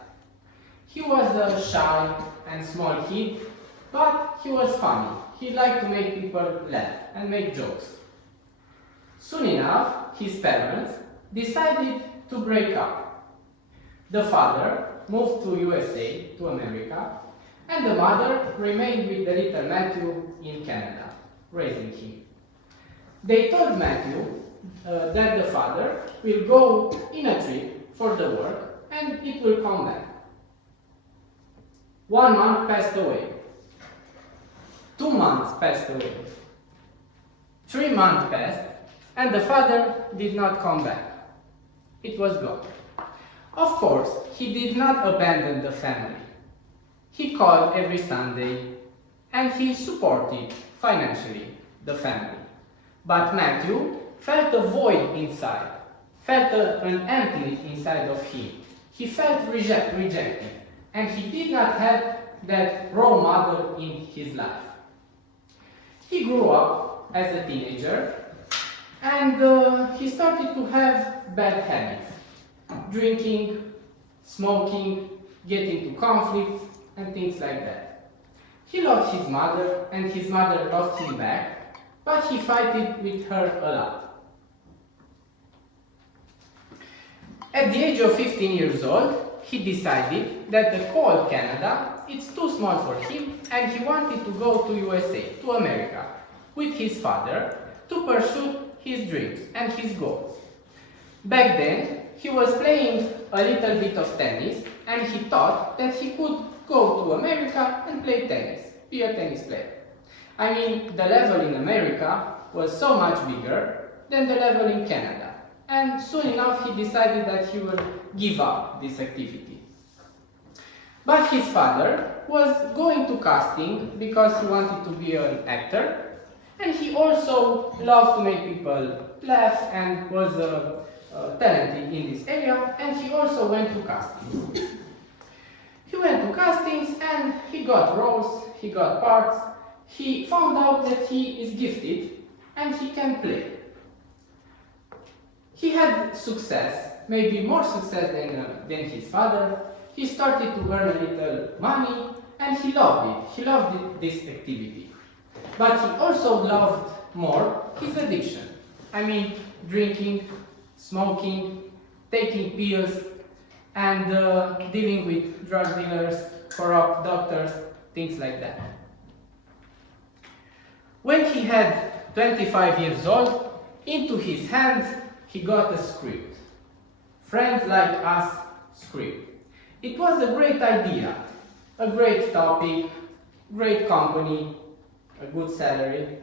He was a shy and small kid, but he was funny. He liked to make people laugh and make jokes. Soon enough, his parents decided to break up. The father moved to USA, to America, and the mother remained with the little Matthew in Canada, raising him. They told Matthew that the father will go in a trip for the work and it will come back. 1 month passed away. 2 months passed away. 3 months passed and the father did not come back. It was gone. Of course, he did not abandon the family. He called every Sunday and he supported financially the family. But Matthew felt a void inside, felt an emptiness inside of him. He felt rejected and he did not have that role model in his life. He grew up as a teenager and he started to have bad habits. Drinking, smoking, getting into conflicts, and things like that. He loved his mother, and his mother loved him back, but he fought with her a lot. At the age of 15 years old, he decided that the cold Canada is too small for him, and he wanted to go to USA, to America, with his father to pursue his dreams and his goals. Back then, he was playing a little bit of tennis and he thought that he could go to America and play tennis, be a tennis player. I mean, the level in America was so much bigger than the level in Canada. And soon enough he decided that he would give up this activity. But his father was going to casting because he wanted to be an actor, and he also loved to make people laugh and was talented in this area, and he also went to castings. He went to castings and he got roles, he got parts, he found out that he is gifted and he can play. He had success, maybe more success than his father. He started to earn a little money and he loved it. He loved this activity. But he also loved more his addiction. I mean, drinking, smoking, taking pills, and dealing with drug dealers, corrupt doctors, things like that. When he had 25 years old, into his hands he got a script. Friends Like Us script. It was a great idea, a great topic, great company, a good salary.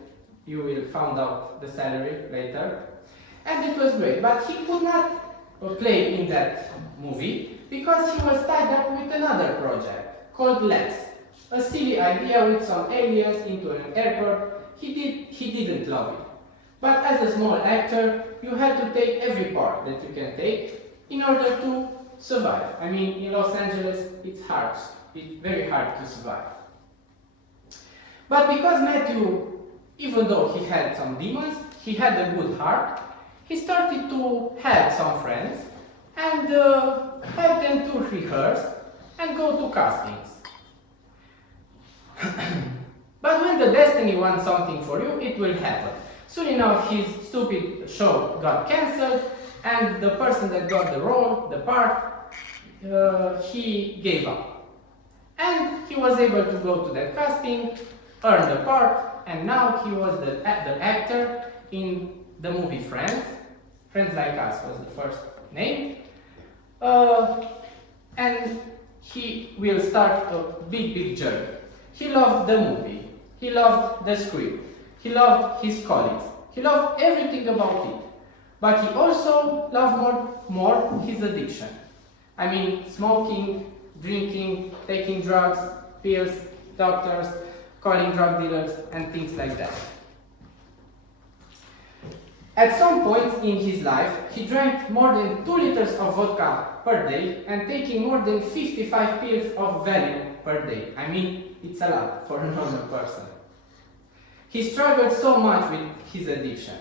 You will find out the salary later. And it was great, but he could not play in that movie because he was tied up with another project called Lex. A silly idea with some aliens into an airport. He didn't love it. But as a small actor, you had to take every part that you can take in order to survive. I mean, in Los Angeles, it's very hard to survive. But because Matthew, even though he had some demons, he had a good heart, he started to have some friends and help them to rehearse and go to castings. But when the destiny wants something for you, it will happen. Soon enough, his stupid show got cancelled, and the person that got the role, the part, he gave up. And he was able to go to that casting, earn the part, and now he was the actor in the movie Friends. Friends Like Us was the first name. And he will start a big journey. He loved the movie. He loved the script. He loved his colleagues. He loved everything about it. But he also loved more his addiction. I mean, smoking, drinking, taking drugs, pills, doctors, calling drug dealers, and things like that. At some point in his life, he drank more than 2 liters of vodka per day and taking more than 55 pills of Valium per day. I mean, it's a lot for a normal person. He struggled so much with his addiction.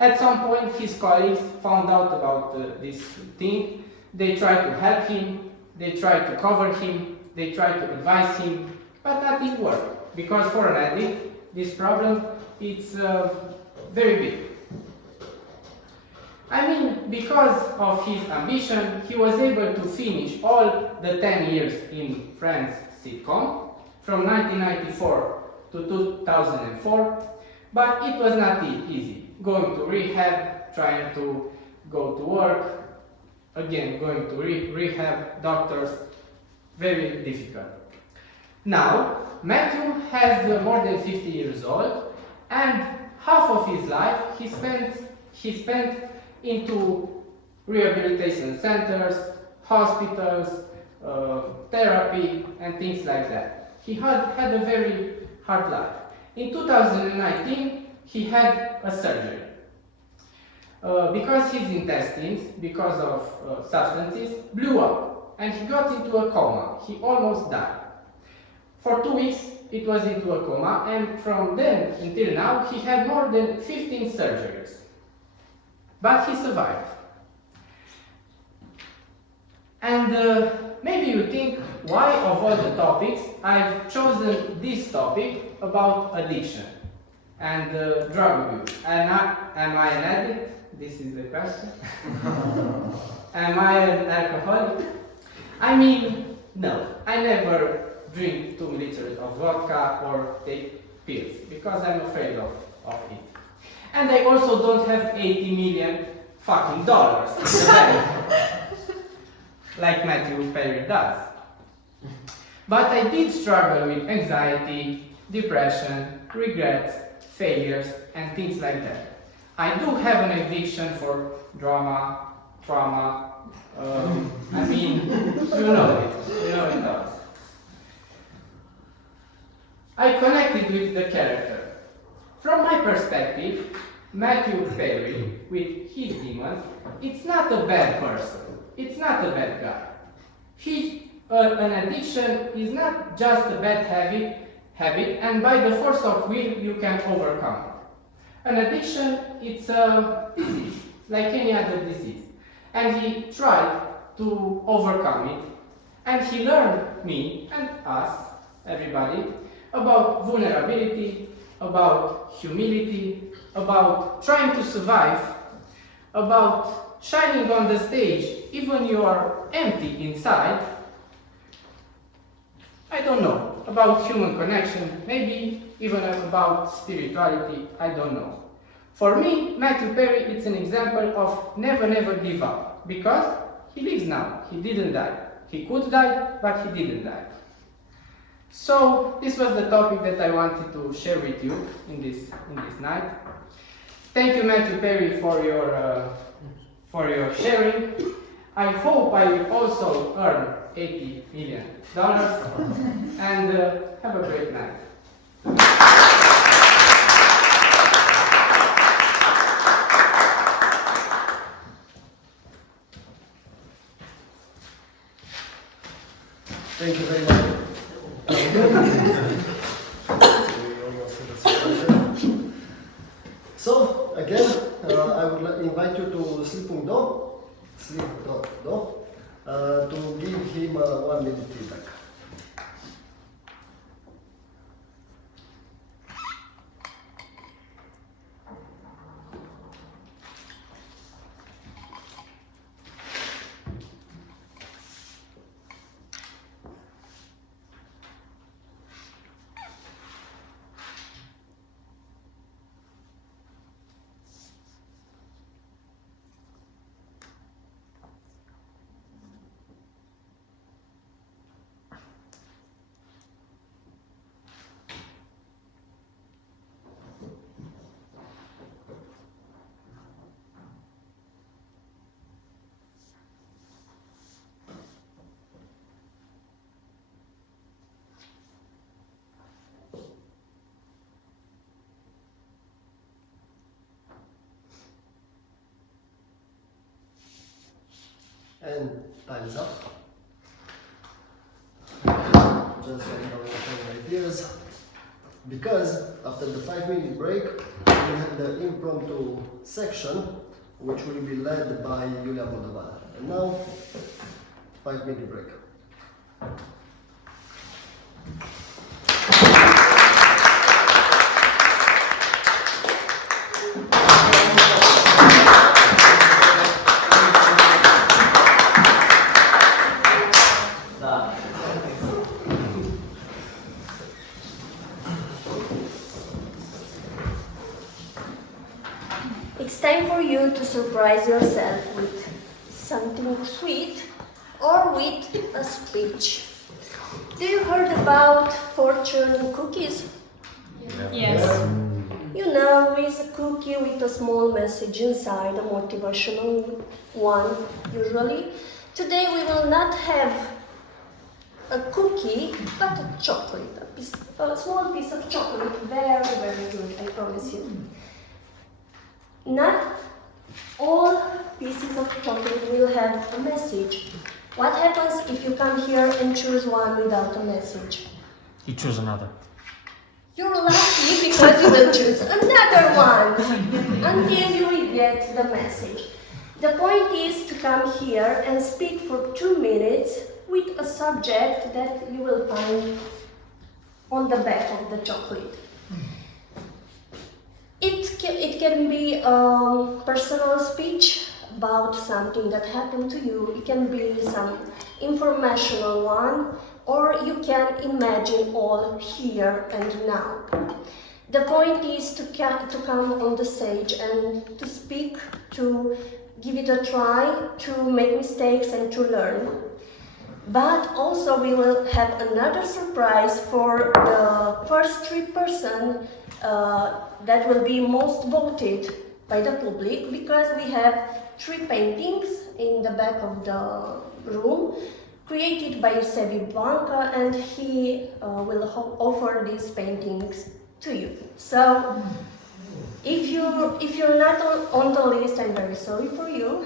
At some point, his colleagues found out about this thing. They tried to help him, they tried to cover him, they tried to advise him, but nothing worked. Because for an addict, this problem, it's very big. I mean, because of his ambition, he was able to finish all the 10 years in Friends sitcom, from 1994 to 2004, but it was not easy. Going to rehab, trying to go to work, again going to rehab, doctors, very difficult. Now, Matthew has more than 50 years old, and half of his life he spent into rehabilitation centers, hospitals, therapy, and things like that. He had a very hard life. In 2019, he had a surgery. Because his intestines, because of substances, blew up, and he got into a coma. He almost died. For 2 weeks, it was into a coma, and from then until now, he had more than 15 surgeries. But he survived. And maybe you think, why of all the topics, I've chosen this topic about addiction and drug abuse. Am I an addict? This is the question. Am I an alcoholic? I mean, no. I never drink 2 liters of vodka or take pills because I'm afraid of it. And I also don't have 80 million fucking dollars in the bank, like Matthew Perry does. But I did struggle with anxiety, depression, regrets, failures, and things like that. I do have an addiction for drama, trauma, I mean, you know it does. I connected with the character. From my perspective, Matthew Perry, with his demons, it's not a bad person. It's not a bad guy. An addiction is not just a bad habit, and by the force of will, you can overcome it. An addiction, it's a disease, like any other disease. And he tried to overcome it, and he learned me and us, everybody, about vulnerability, about humility, about trying to survive, about shining on the stage even you are empty inside. I don't know, about human connection, maybe even about spirituality, I don't know. For me, Matthew Perry, it's an example of never give up, because he lives now, he didn't die. He could die, but he didn't die. So this was the topic that I wanted to share with you in this night. Thank you, Matthew Perry, for your sharing. I hope I will also earn $80 million and have a great night. Thank you very much. So, again, I would invite you to Sleep.do, to give him 1 minute feedback. And time's up. Just some ideas. Because after the 5-minute break, we have the impromptu section, which will be led by Iulia Moldovan. And now, 5-minute break. It's time for you to surprise yourself with something sweet or with a speech. Do you heard about fortune cookies? Yes. You know, it's a cookie with a small message inside, a motivational one, usually. Today we will not have a cookie, but a chocolate, a small piece of chocolate, very, very good, I promise you. Not all pieces of chocolate will have a message. What happens if you come here and choose one without a message? You choose another. You're lucky because you will choose another one until you will get the message. The point is to come here and speak for 2 minutes with a subject that you will find on the back of the chocolate. It can be a personal speech about something that happened to you. It can be some informational one, or you can imagine all here and now. The point is to come on the stage and to speak, to give it a try, to make mistakes and to learn. But also we will have another surprise for the first 3 persons that will be most voted by the public, because we have 3 paintings in the back of the room created by Sebastian Boancă, and he will offer these paintings to you. So if you're not on the list, I'm very sorry for you.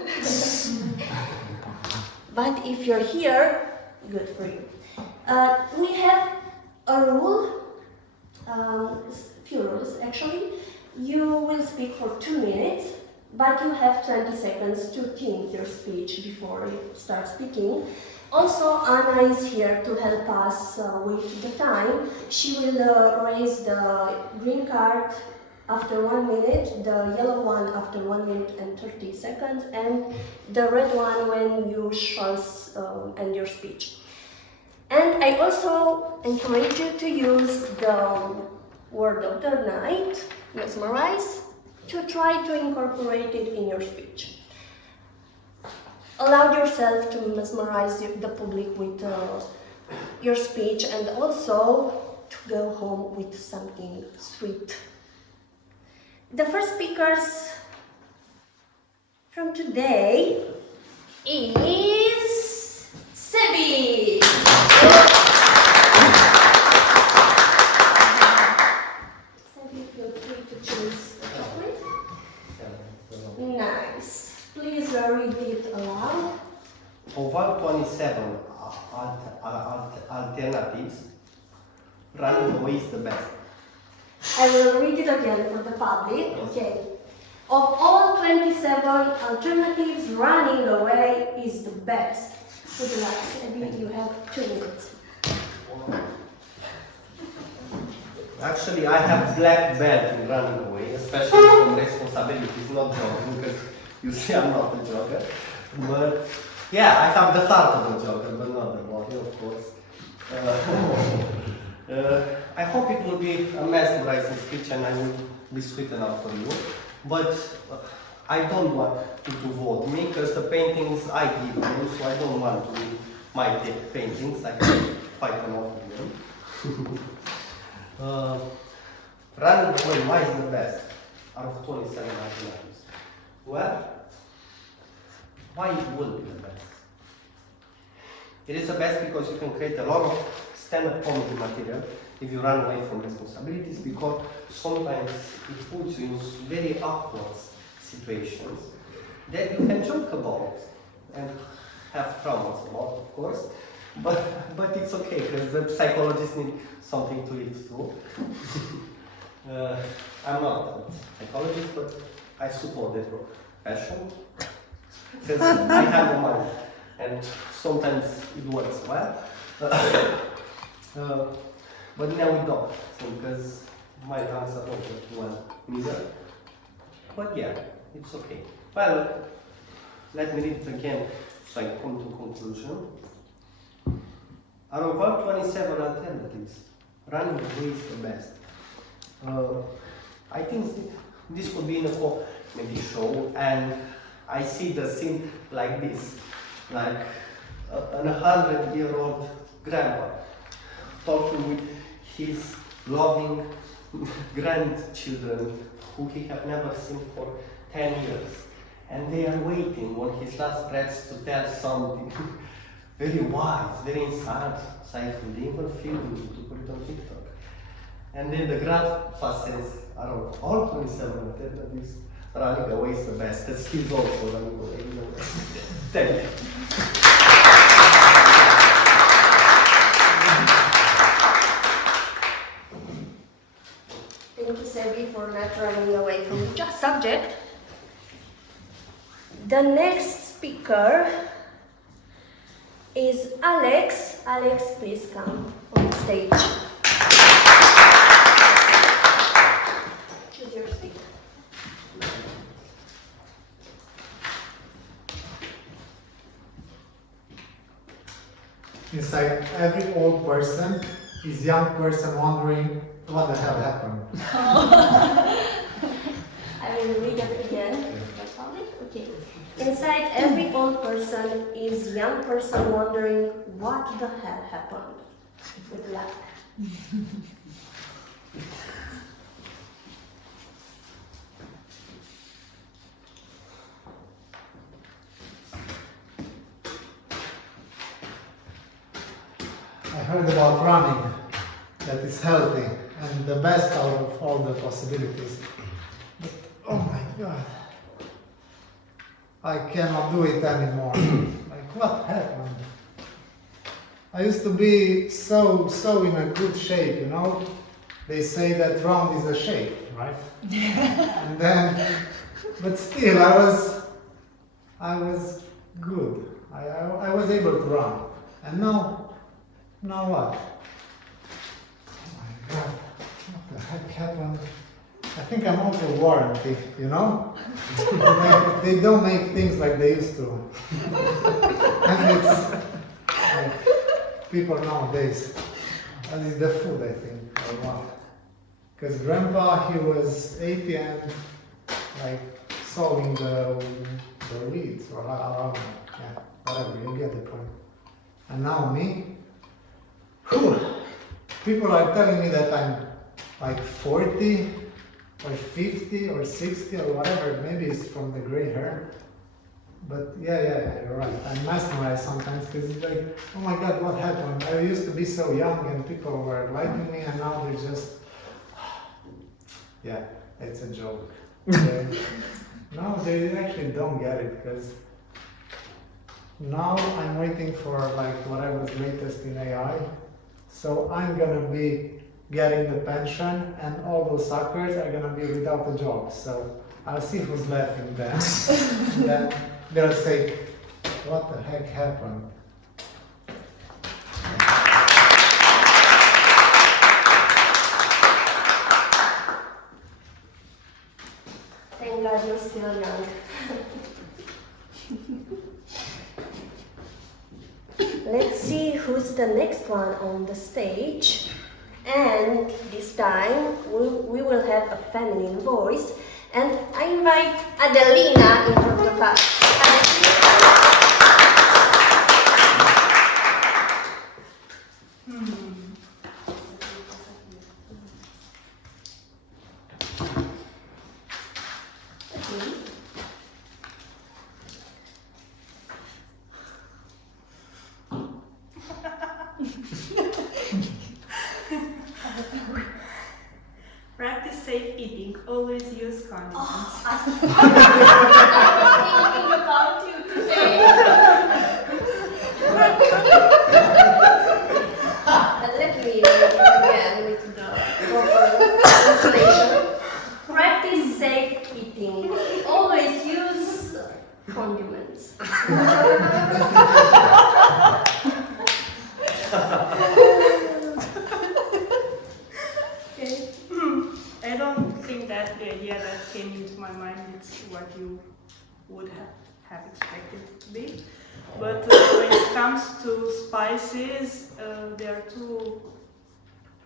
But if you're here, good for you. We have a rule, few rules actually. You will speak for 2 minutes, but you have 20 seconds to think your speech before you start speaking. Also, Anna is here to help us with the time. She will raise the green card after 1 minute, the yellow one after 1 minute and 30 seconds, and the red one when you shall end your speech. And I also encourage you to use the word of the night, mesmerize, to try to incorporate it in your speech. Allow yourself to mesmerize the public with your speech, and also to go home with something sweet. The first speakers from today is Sebi. Sebi, feel free to choose the chocolate. Nice. Please read it aloud. Over 27 alternatives, running away is the best. I will read it again for the public. Okay. Of all 27 alternatives, running away is the best. Good luck, Sebi. You have 2 minutes. Actually, I have black belt in running away, especially from responsibilities, not jogging, because you see I'm not a jogger. But yeah, I have the heart of a jogger, but not the body, of course. I hope it will be a mesmerizing speech and I will be sweet enough for you. But I don't want you to vote me, because the paintings I give you, so I don't want to read my paintings. I have quite enough of them. Running away, why is the best out of 27 alternatives? Well, why it will be the best? It is the best because you can create a lot of stand-up comedy material if you run away from responsibilities, because sometimes it puts you in very awkward situations that you can joke about and have traumas about, of course. But it's okay, because the psychologists need something to eat too. I'm not a psychologist, but I support the profession. Because I have a mind, and sometimes it works well. But now we don't, because my tongues are open to one neither. But yeah, it's okay. Well, let me read it again so I come to conclusion. Out of all 27 alternatives, running away is the best. I think this could be in a comedy show, and I see the scene like this, like an 100-year-old grandpa talking with his loving grandchildren who he have never seen for 10 years. And they are waiting on his last breaths to tell something very wise, very insightful. They even filmed it to put it on TikTok. And then the grandpa says, out of all 27 alternatives, running away is the best. Because he's also running away. Thank you. Thank you, Sebi, for not running away from the subject. The next speaker is Alex. Alex, please come on the stage. Choose your seat. Inside every old person is young person wondering what the hell happened. I will read it again. Okay. Inside every old person is young person wondering what the hell happened. With luck. I heard about running, that it's healthy and the best out of all the possibilities. But oh my god, I cannot do it anymore. Like what happened? I used to be so in a good shape, you know? They say that round is a shape, right? And then, but still I was good. I was able to run. And now what? Oh my god, what the heck happened? I think I'm out of warranty, you know? They don't make things like they used to. And it's like people nowadays, at least the food, I think, or what. Because grandpa, he was 80 and like sowing the weeds, or I don't know, yeah, whatever, you get the point. And now me, whew, people are telling me that I'm like 40, or 50, or 60, or whatever, maybe it's from the gray hair. But yeah, you're right. I'm mesmerized sometimes because it's like, oh my god, what happened? I used to be so young and people were liking me and now they're just, yeah, it's a joke. No, they actually don't get it because now I'm waiting for like whatever's latest in AI. So I'm gonna be getting the pension and all those suckers are gonna be without a job. So I'll see who's laughing then. Then they'll say, what the heck happened? Thank God you're still young. Let's see who's the next one on the stage. And this time we will have a feminine voice. And I invite Adelina in front of us. Practice safe eating. Always use condiments. I was thinking about you today. the idea that came into my mind. It's what you would have expected it to be. But when it comes to spices, there are two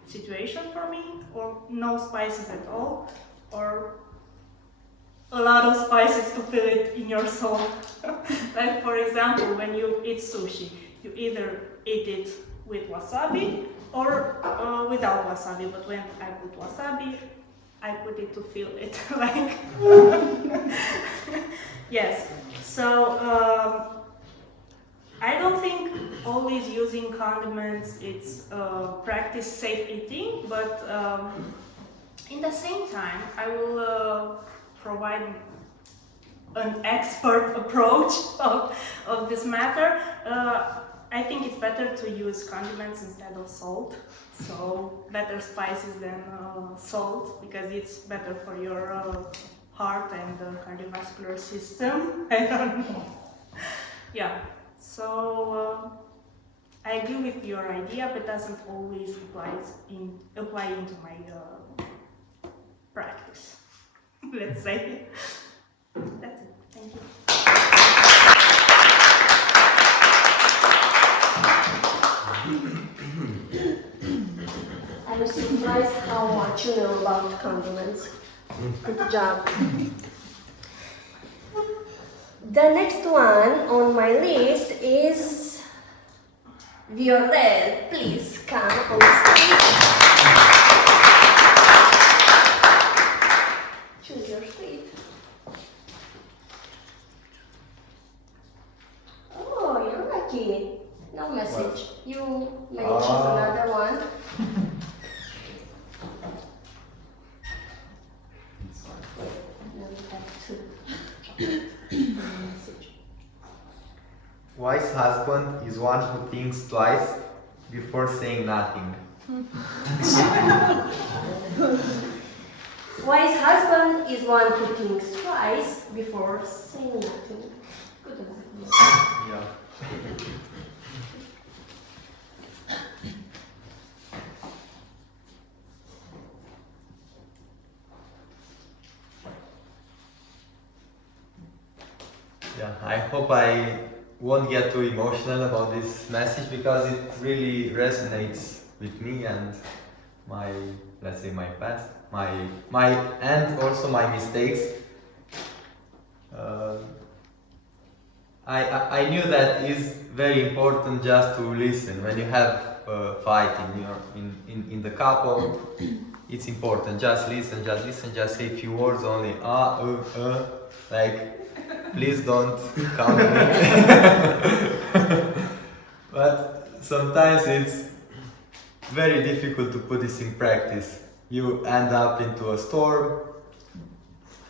situations for me, or no spices at all, or a lot of spices to feel it in your soul. Like for example, when you eat sushi, you either eat it with wasabi or without wasabi, but when I put wasabi, I put it to feel it, like, yes. So I don't think always using condiments it's practice safe eating, but in the same time, I will provide an expert approach of this matter. I think it's better to use condiments instead of salt. So better spices than salt, because it's better for your heart and the cardiovascular system. I don't know. Yeah. So I agree with your idea, but doesn't always apply into my practice. Let's say. That's it. Thank you. I'm surprised how much you know about condiments. Good job. The next one on my list is Violette. Please come on stage. Choose your seat. Oh, you're lucky. No message. You may choose another one. Now we have two. Wise husband is one who thinks twice before saying nothing. Wise husband is one who thinks twice before saying nothing. Good enough. Yeah. Yeah, I hope I won't get too emotional about this message because it really resonates with me and my, let's say, my past, my and also my mistakes. I knew that it's very important just to listen when you have a fight in the couple. It's important, just listen, just say a few words only. Like. Please don't count me. But sometimes it's very difficult to put this in practice. You end up into a storm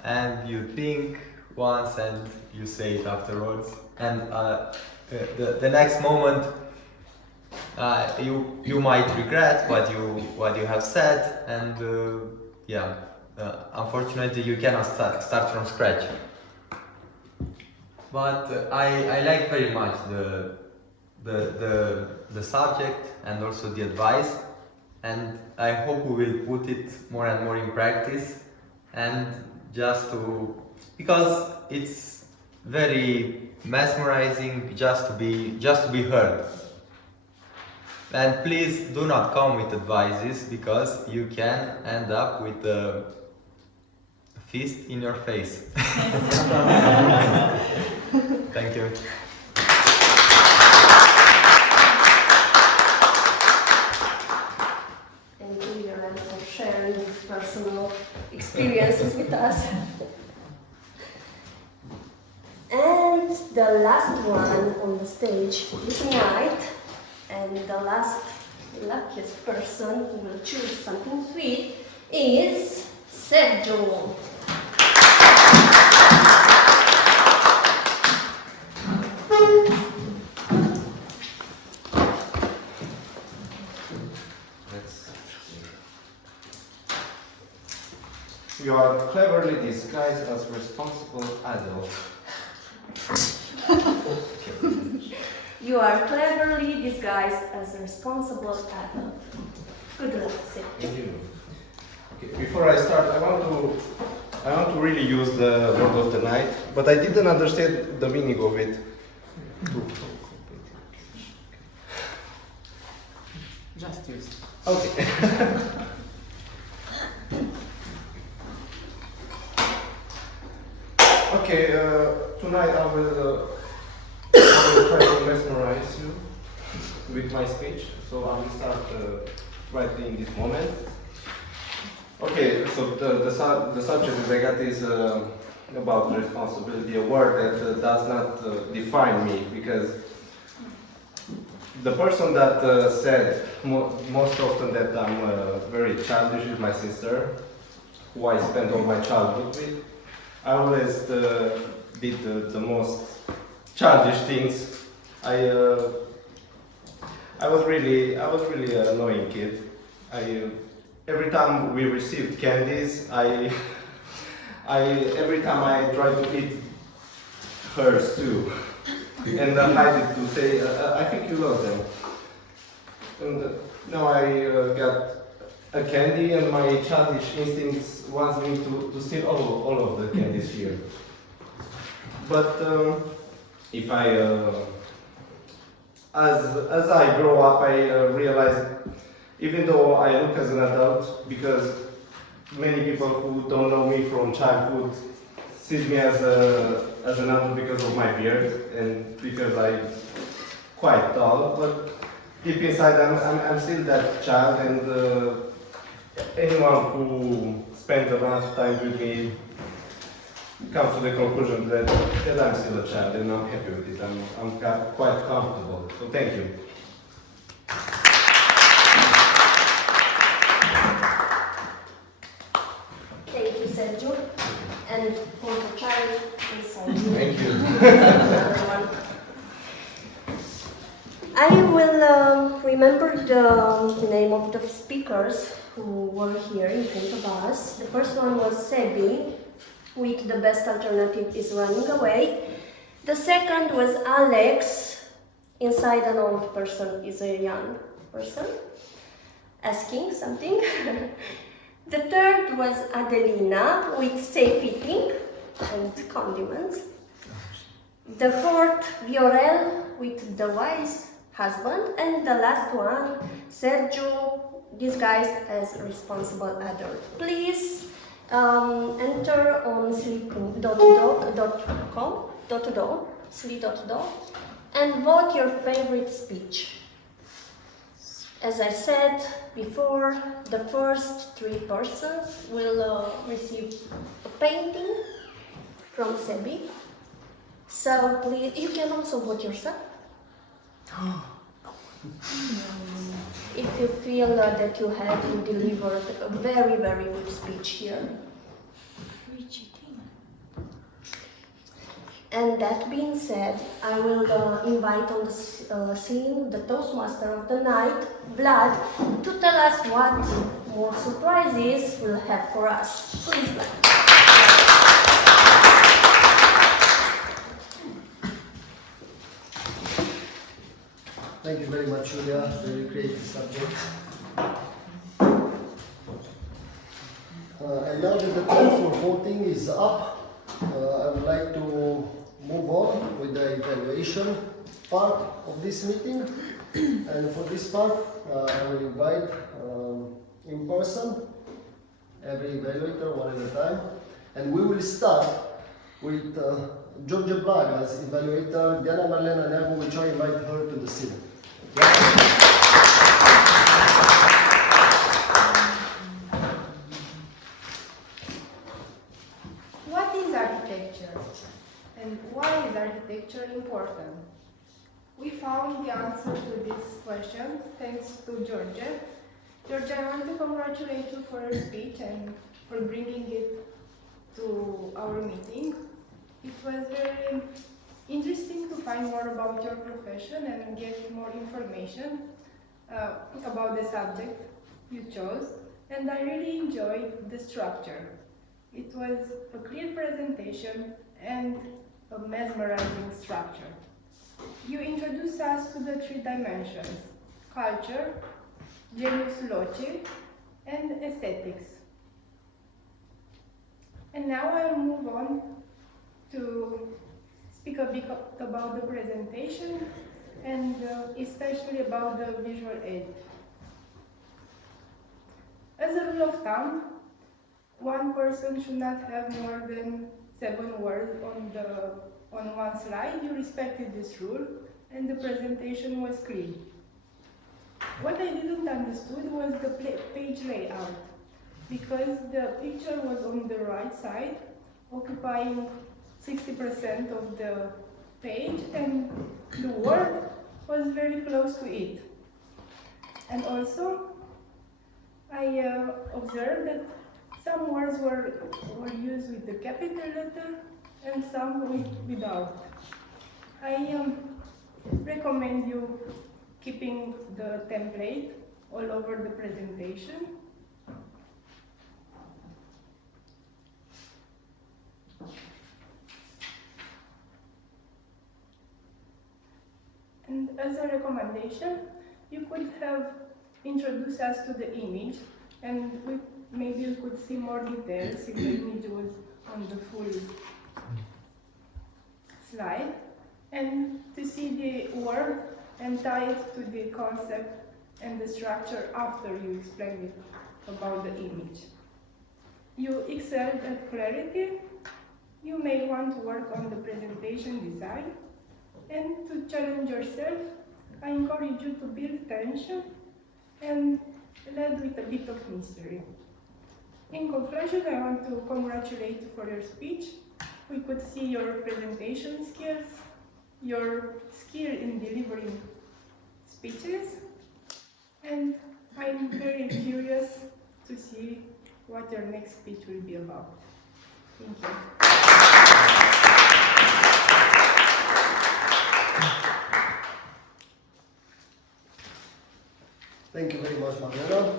and you think once and you say it afterwards. And the next moment you might regret what you have said, and unfortunately you cannot start from scratch. But I like very much the subject and also the advice, and I hope we will put it more and more in practice, and because it's very mesmerizing just to be heard. And please do not come with advices, because you can end up with a fist in your face. Thank you. Thank you, Violette, for sharing these personal experiences with us. And the last one on the stage tonight, and the last luckiest person who will choose something sweet is Sergio. You are cleverly disguised as responsible adult. You are cleverly disguised as a responsible adult. Good luck, Sergio. Thank you. Okay, before I start, I want to I want to really use the word of the night, but I didn't understand the meaning of it. Just use it. Okay. Okay, tonight I will try to mesmerize you with my speech, so I will start right in this moment. Okay, so the subject that I got is about responsibility, a word that does not define me, because the person that said most often that I'm very childish is my sister, who I spent all my childhood with. I always did the most childish things. I was really an annoying kid. Every time we received candies, every time I tried to eat hers too, and hide it to say, I think you love them. And now I got a candy, and my childish instincts wants me to steal all of the candies here. But if as I grow up, I realize, even though I look as an adult, because many people who don't know me from childhood see me as an adult because of my beard and because I'm quite tall, but deep inside I'm still that child, and anyone who spends a lot of time with me comes to the conclusion that I'm still a child, and I'm happy with it. I'm quite comfortable. So thank you. Thank you, Sergio. And for the child, please. Thank you. I will remember the name of the speakers who were here in front of us. The first one was Sebi, with the best alternative is running away. The second was Alex, inside an old person is a young person, asking something. The third was Adelina, with safe eating and condiments. The fourth, Viorel, with the wise husband. And the last one, Sergio, disguised as a responsible adult. Please enter on sli.do, and vote your favorite speech. As I said before, the first 3 persons will receive a painting from Sebi. So please, you can also vote yourself. If you feel that you delivered a very, very good speech here. And that being said, I will invite on the scene the Toastmaster of the night, Vlad, to tell us what more surprises we'll have for us. Please, Vlad. Thank you very much, Julia. Very creative subject. And now that the time for voting is up, I would like to move on with the evaluation part of this meeting. And for this part, I will invite in person every evaluator one at a time. And we will start with George Blaga's evaluator, Diana Marlena Neagu, which I invite her to the scene. What is architecture? And why is architecture important? We found the answer to this question thanks to Georgia. Georgia, I want to congratulate you for your speech and for bringing it to our meeting. It was very interesting to find more about your profession and get more information about the subject you chose, and I really enjoyed the structure. It was a clear presentation and a mesmerizing structure. You introduced us to the 3 dimensions: culture, genius loci, and aesthetics. And now I'll move on to speak a bit about the presentation and especially about the visual aid. As a rule of thumb, one person should not have more than 7 words on one slide. You respected this rule and the presentation was clean. What I didn't understood was the page layout, because the picture was on the right side, occupying 60% of the page, and the word was very close to it. And also, I observed that some words were used with the capital letter and some without. I recommend you keeping the template all over the presentation. And as a recommendation, you could have introduced us to the image, and maybe you could see more details if the image was on the full slide, and to see the word and tie it to the concept and the structure after you explain it about the image. You excelled at clarity. You may want to work on the presentation design, and to challenge yourself, I encourage you to build tension and lead with a bit of mystery. In conclusion, I want to congratulate you for your speech. We could see your presentation skills, your skill in delivering speeches, and I'm very curious to see what your next speech will be about. Thank you. Thank you very much, Mariana.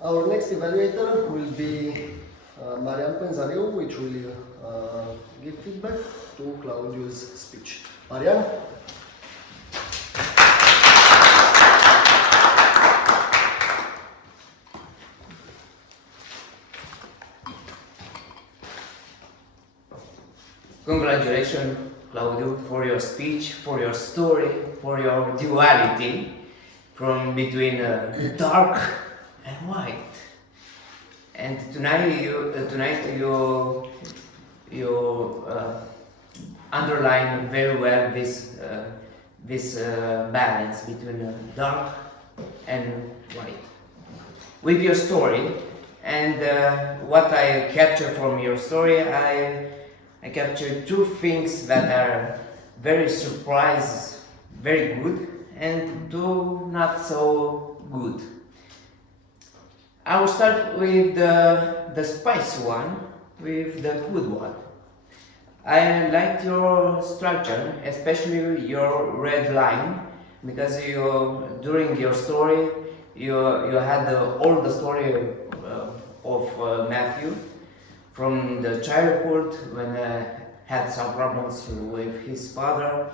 Our next evaluator will be Marian Penzariu, which will give feedback to Claudiu's speech. Marian? Congratulations, Claudio, for your speech, for your story, for your duality from between dark and white. And tonight you underline very well this balance between dark and white. With your story and what I capture from your story, I captured 2 things that are very surprised, very good, and 2 not so good. I will start with the spicy one, with the good one. I liked your structure, especially your red line, because during your story you had all the story of Matthew, from the childhood when had some problems with his father,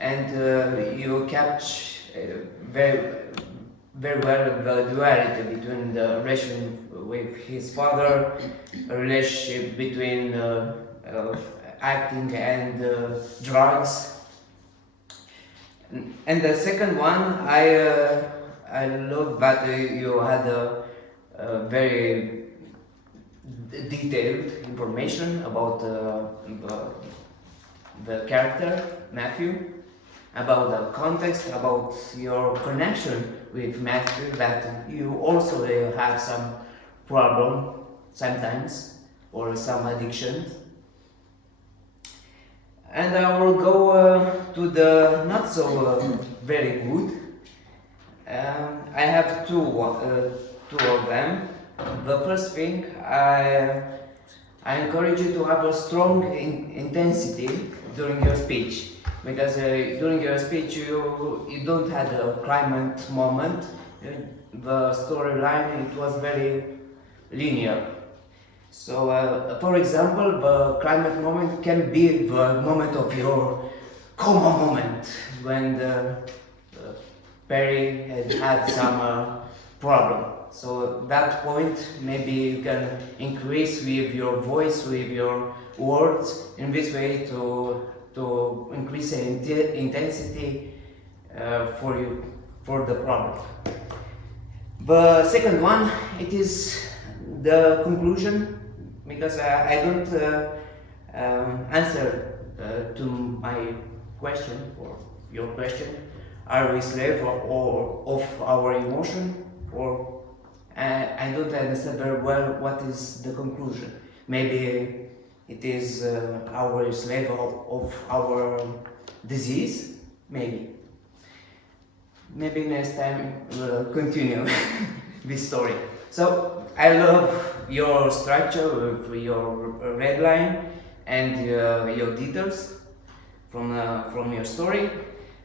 and you capture very well the duality between the relation with his father, a relationship between acting and drugs. And the second one, I love that you had a very detailed information about the character, Matthew, about the context, about your connection with Matthew, that you also have some problem sometimes, or some addiction. And I will go to the not so very good. I have two of them. The first thing, I encourage you to have a strong intensity during your speech, because during your speech you don't have a climate moment. The storyline, it was very linear. So, for example, the climate moment can be the moment of your coma moment, when Perry had some problem. So that point, maybe you can increase with your voice, with your words, in this way to increase the intensity for the problem. The second one, it is the conclusion, because I don't answer to my question or your question. Are we slave or of our emotion, or I don't understand very well what is the conclusion. Maybe it is our slave of our disease, maybe. Maybe next time we'll continue this story. So I love your structure with your red line and your details from your story,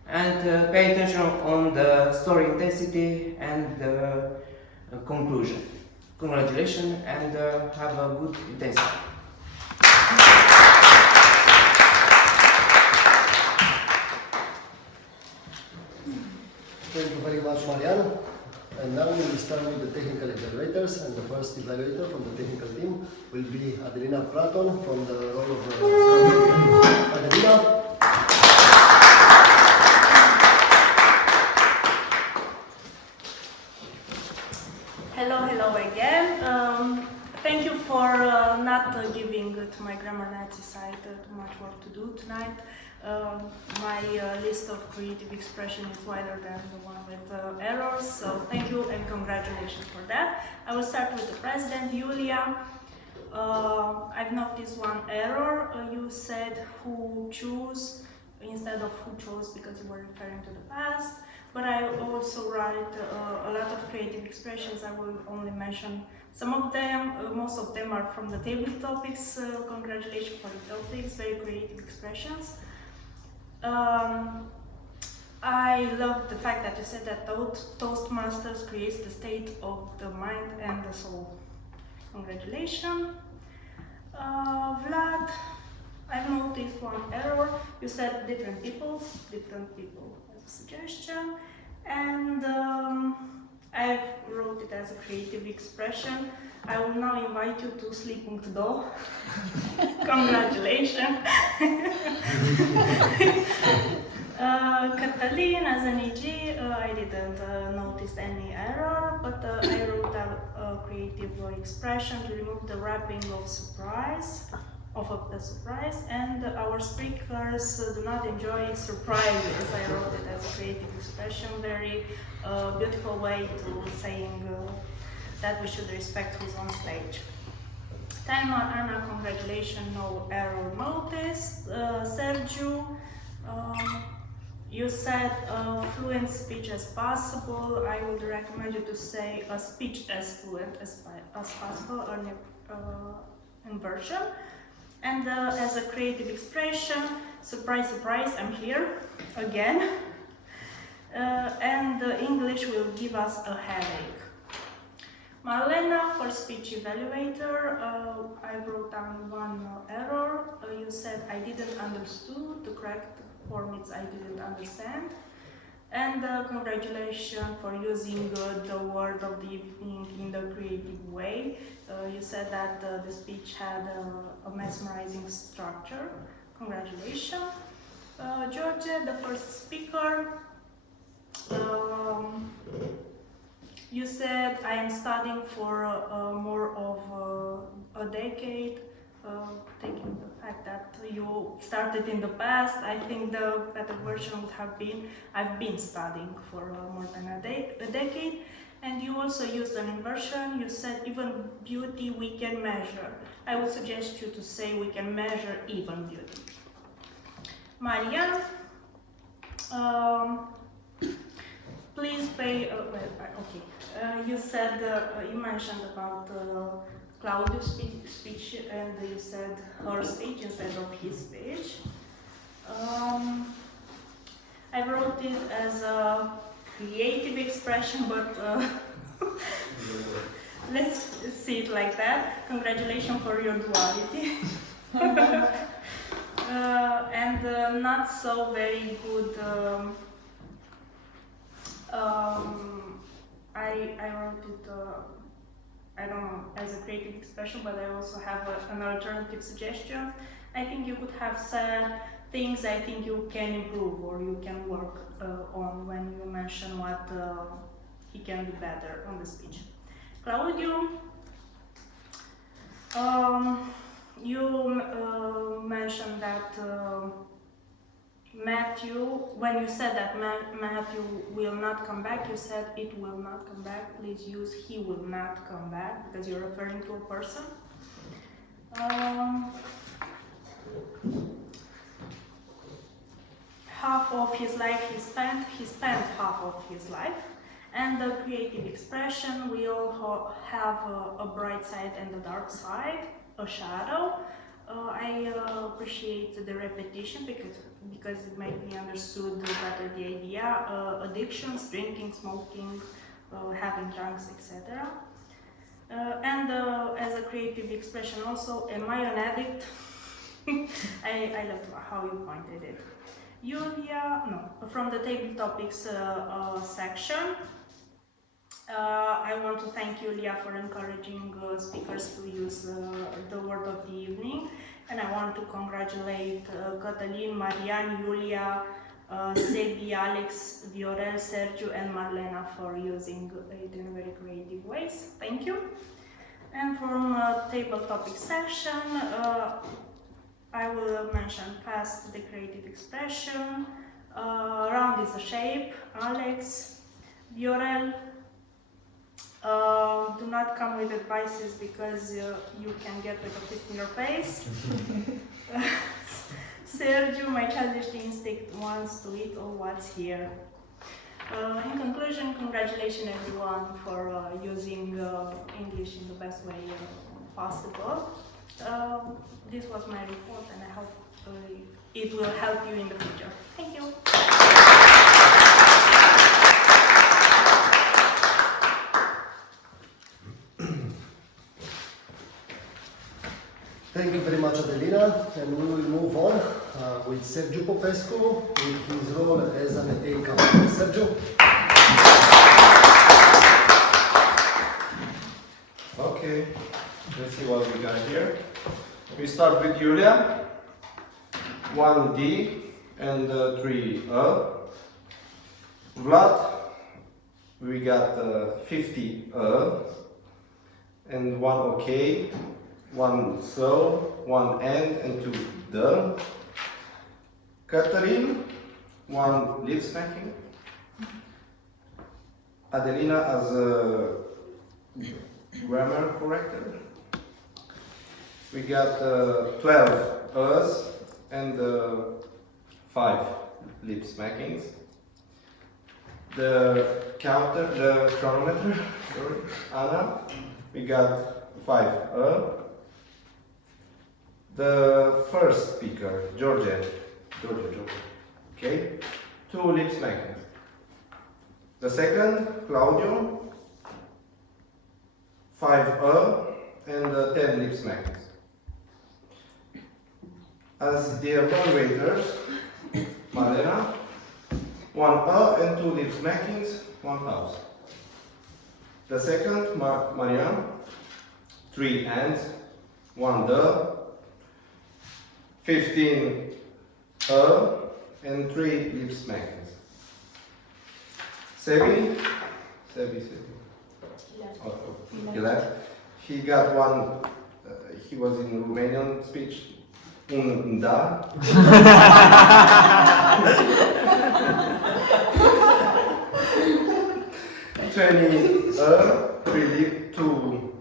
and pay attention on the story intensity and the conclusion. Congratulations, and have a good intensity. Thank you very much, Mariana. And now we will start with the technical evaluators, and the first evaluator from the technical team will be Adelina Platon from the role of Adelina. Hello again. Thank you for not giving to my grammar Nazi side too much work to do tonight. My list of creative expression is wider than the one with errors, so thank you and congratulations for that. I will start with the president, Julia. I've noticed one error. You said who chose instead of who chose because you were referring to the past. But I also write a lot of creative expressions. I will only mention some of them. Most of them are from the table topics. Congratulations for the topics, very creative expressions. I love the fact that you said that Toastmasters creates the state of the mind and the soul. Congratulations. Vlad, I've noticed one error. You said different people as a suggestion, and I've wrote it as a creative expression. I will now invite you to sleep.do. Congratulations. Catalin, as an EG, I didn't notice any error, but I wrote a creative expression to remove the wrapping of surprise, of the surprise, and our speakers do not enjoy surprises. I wrote it as a creative expression, very beautiful way to saying that we should respect who's on stage. Taima, Anna, congratulations, no error noticed. Sergio, you said fluent speech as possible. I would recommend you to say a speech as fluent as possible, or inversion. And as a creative expression, surprise, surprise, I'm here again. And English will give us a headache. Marlena, for speech evaluator, I wrote down one error. You said I didn't understand. The correct form is I didn't understand. And congratulations for using the word of the evening in the creative way. You said that the speech had a mesmerizing structure. Congratulations. George, the first speaker. You said I am studying for more of a decade, taking the fact that you started in the past. I think the better version would have been I've been studying for more than a decade. And you also used an inversion. You said even beauty we can measure. I would suggest you to say we can measure even beauty. Marianne, please pay. Okay. You said you mentioned about Claudia's speech, and you said her speech instead of his speech. I wrote it as a creative expression, but let's see it like that. Congratulations for your duality. And not so very good. I I wrote it, I don't know, as a creative expression, but I also have an alternative suggestion. I think you could have said things I think you can improve or you can work on when you mention what he can do better on the speech. Claudio, you mentioned that Matthew, when you said that Matthew will not come back, you said it will not come back. Please use he will not come back because you're referring to a person. Half of his life he spent half of his life. And the creative expression, we all have a bright side and a dark side, a shadow. I appreciate the repetition because it made me understood better the idea. Addictions, drinking, smoking, having drugs, etc. And as a creative expression also, am I an addict? I loved how you pointed it. Julia, no, from the table topics section, I want to thank Julia for encouraging speakers to use the word of the evening, and I want to congratulate Cătălin, Marian, Julia, Sebi, Alex, Viorel, Sergiu, and Marlena for using it in very creative ways. Thank you. And from table topic session, I will mention fast the creative expression. Round is a shape. Alex, Viorel. Do not come with advices because you can get with a fist in your face. Sergiu, my childish instinct wants to eat all what's here. In conclusion, congratulations everyone for using English in the best way possible. This was my report and I hope it will help you in the future. Thank you. Thank you very much, Adelina, and we will move on with Sergiu Popescu with his role as an A counter. Sergiu. Okay, let's see what we got here. We start with Julia. 1 D and 3 Vlad, we got 50 and 1 OK. 1 so, 1 and 2 the. Cătălin, 1 lip smacking. Adelina as a grammar corrector. We got 12 us and 5 lip smackings. The counter, the chronometer, sorry, Anna, we got 5 The first speaker, Georgia, okay, 2 lip smackings. The second, Claudio, 5 and 10 lip smackings. As the evaluators, Marlena, 1 and 2 lip smackings, 1 house. The second, Marian, 3 and 1 the. 15 and 3 lip smackings. Sebi. Oh, he left. He got 1. He was in Romanian speech. Un da. 20 2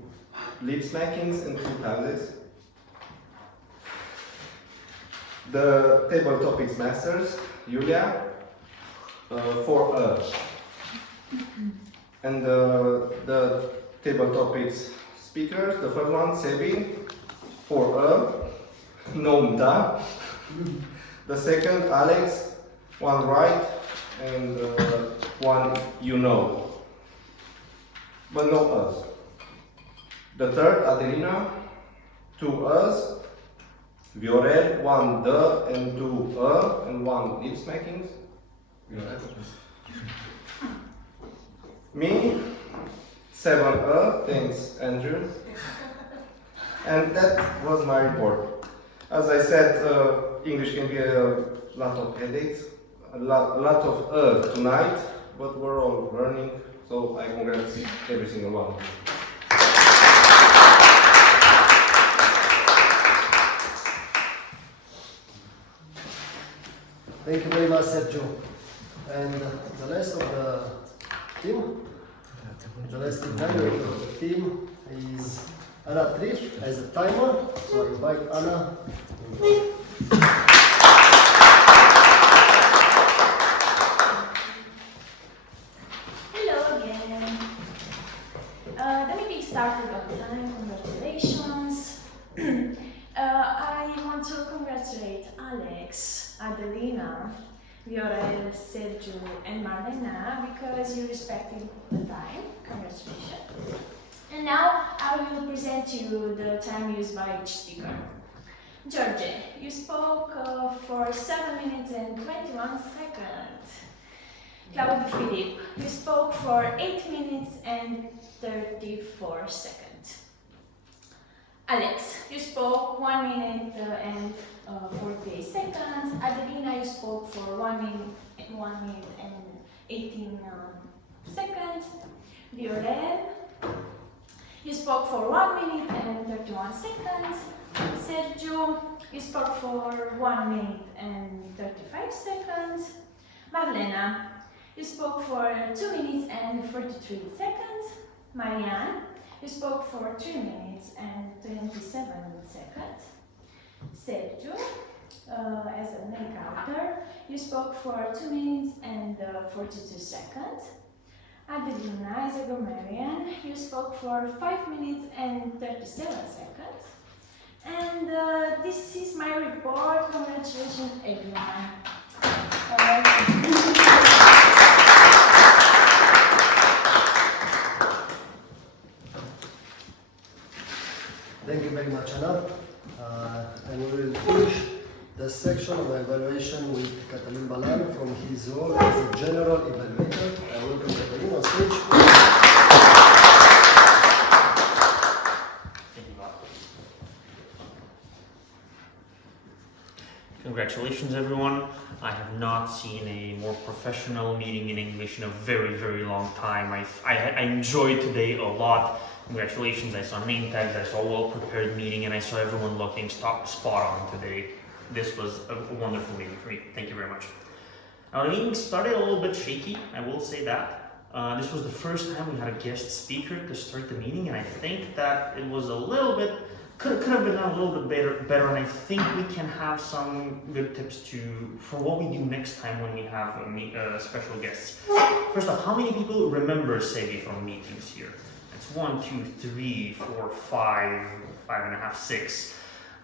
lip smackings and 2 pauses. The table topics masters, Julia, 4 and the table topics speakers, the first one, Sebi, 4 no da. The second, Alex, 1 right and 1 you know, but no us. The third, Adelina, 2 us. Viorel, 1 the and 2 and 1 lip smackings. Me, 7 thanks Andrew. And that was my report. As I said, English can be a lot of headaches, a lot of tonight, but we're all learning, so I congratulate every single one of you. Thank you very much, Sergio. And the rest of the team, the last evaluator of the team is Anna Triff as a timer. So I invite Anna. Hello again. The meeting started on time. Congratulations. I want to congratulate Alex, Adelina, Viorel, Sergio, and Marlena because you respected the time. Congratulations. And now I will present you the time used by each speaker. George, you spoke for 7 minutes and 21 seconds. Claude Philippe, you spoke for 8 minutes and 34 seconds. Alex, you spoke 1 minute and 48 seconds. Adelina, you spoke for 1 minute and 18 seconds. Viorel, you spoke for 1 minute and 31 seconds. Sergio, you spoke for 1 minute and 35 seconds. Marlena, you spoke for 2 minutes and 43 seconds. Marianne, you spoke for 3 minutes and 27 seconds. Sergio, as an encounter, you spoke for 2 minutes and 42 seconds. Adelina, as a grammarian, you spoke for 5 minutes and 37 seconds. And this is my report. Congratulations, everyone. Thank you very much, Anna. And we will finish the section of evaluation with Catalin Balan from his role as a General Evaluator. I welcome Catalin on stage. Congratulations, everyone. I have not seen a more professional meeting in English in a very, very long time. I enjoyed today a lot. Congratulations, I saw name tags, I saw a well-prepared meeting, and I saw everyone looking spot on today. This was a wonderful meeting for me. Thank you very much. Our meeting started a little bit shaky, I will say that. This was the first time we had a guest speaker to start the meeting, and I think that it was a little bit, could have been done a little bit better, and I think we can have some good tips for what we do next time when we have special guests. First off, how many people remember Sebi from meetings here? It's 1, 2, 3, 4, 5, 5.5, 6.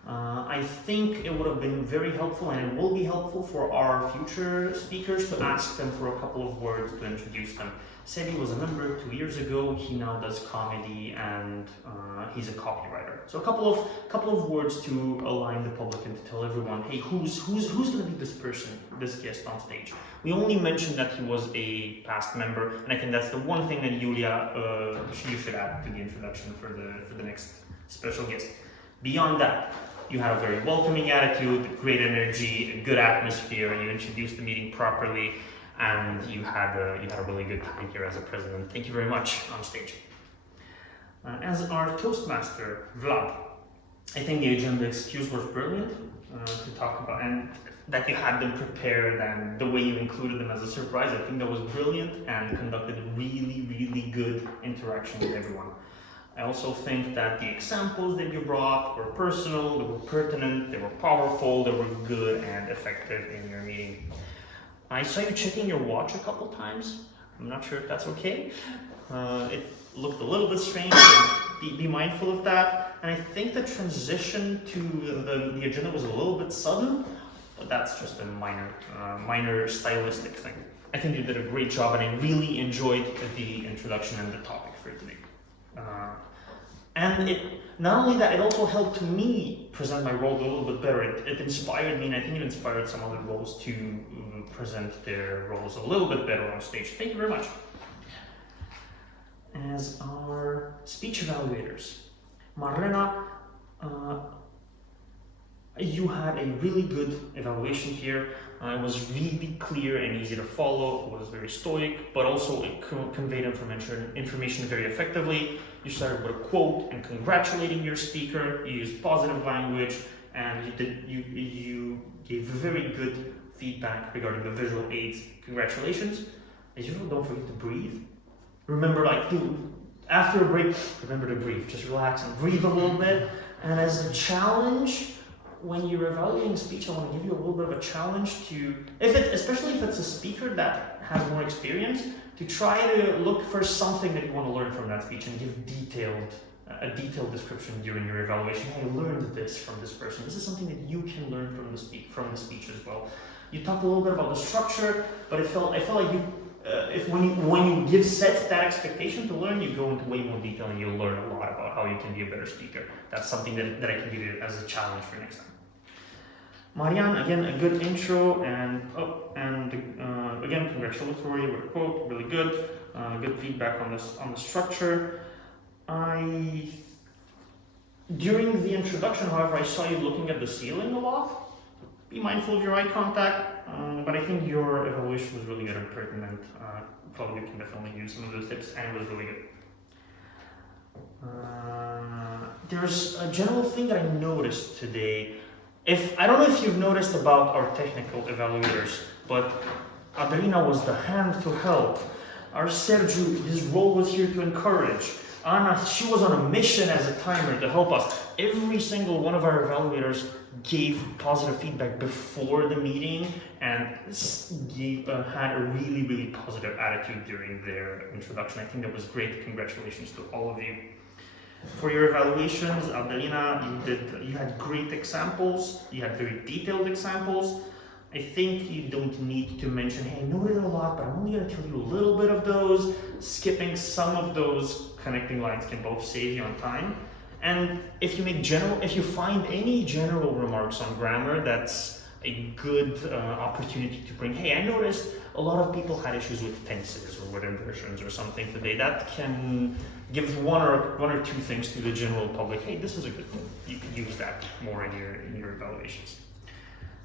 I think it would have been very helpful, and it will be helpful for our future speakers to ask them for a couple of words to introduce them. Sebi was a member 2 years ago. He now does comedy, and he's a copywriter. So a couple of words to align the public and to tell everyone, hey, who's going to be this person, this guest on stage? We only mentioned that he was a past member, and I think that's the one thing that Julia, you should add to the introduction for the next special guest. Beyond that, you had a very welcoming attitude, great energy, a good atmosphere, and you introduced the meeting properly, and you had a really good time here as a president. Thank you very much on stage. As our Toastmaster, Vlad, I think the agenda excuse was brilliant to talk about, and that you had them prepared and the way you included them as a surprise. I think that was brilliant and conducted really, really good interaction with everyone. I also think that the examples that you brought were personal, they were pertinent, they were powerful, they were good and effective in your meeting. I saw you checking your watch a couple times. I'm not sure if that's okay. It looked a little bit strange, so be mindful of that. And I think the transition to the agenda was a little bit sudden, but that's just a minor stylistic thing. I think you did a great job, and I really enjoyed the introduction and the topic for today. And not only that, it also helped me present my role a little bit better. It inspired me, and I think it inspired some other roles to present their roles a little bit better on stage. Thank you very much. as our speech evaluators. Marlena, you had a really good evaluation here. It was really clear and easy to follow. It was very stoic, but also it conveyed information very effectively. You started with a quote and congratulating your speaker. You used positive language, and you gave very good feedback regarding the visual aids. Congratulations. As usual, don't forget to breathe. Remember, after a break, remember to breathe. Just relax and breathe a little bit. And as a challenge, when you're evaluating speech, I want to give you a little bit of a challenge to, especially if it's a speaker that has more experience, to try to look for something that you want to learn from that speech and give a detailed description during your evaluation. Hey, I learned this from this person. This is something that you can learn from the speech as well. You talked a little bit about the structure, but I felt like you, when you set that expectation to learn, you go into way more detail and you'll learn a lot about how you can be a better speaker. That's something that I can give you as a challenge for next time. Marianne, again, a good intro, and again, congratulatory with a quote, really good. Good feedback on the structure. During the introduction, however, I saw you looking at the ceiling a lot. Be mindful of your eye contact, but I think your evaluation was really good and pertinent. Probably can definitely use some of those tips, and it was really good. There's a general thing that I noticed today. I don't know if you've noticed about our technical evaluators, but Adelina was the hand to help. Our Sergiu, his role was here to encourage. Anna, she was on a mission as a timer to help us. Every single one of our evaluators gave positive feedback before the meeting and had a really, really positive attitude during their introduction. I think that was great. Congratulations to all of you. For your evaluations, Adelina, you had great examples. You had very detailed examples. I think you don't need to mention, hey, I noted a lot, but I'm only going to tell you a little bit of those. Skipping some of those connecting lines can both save you on time. And if you find any general remarks on grammar, that's a good opportunity to bring, hey, I noticed a lot of people had issues with tenses or word inversions or something today. That can give one or two things to the general public. Hey, this is a good thing. You can use that more in your evaluations.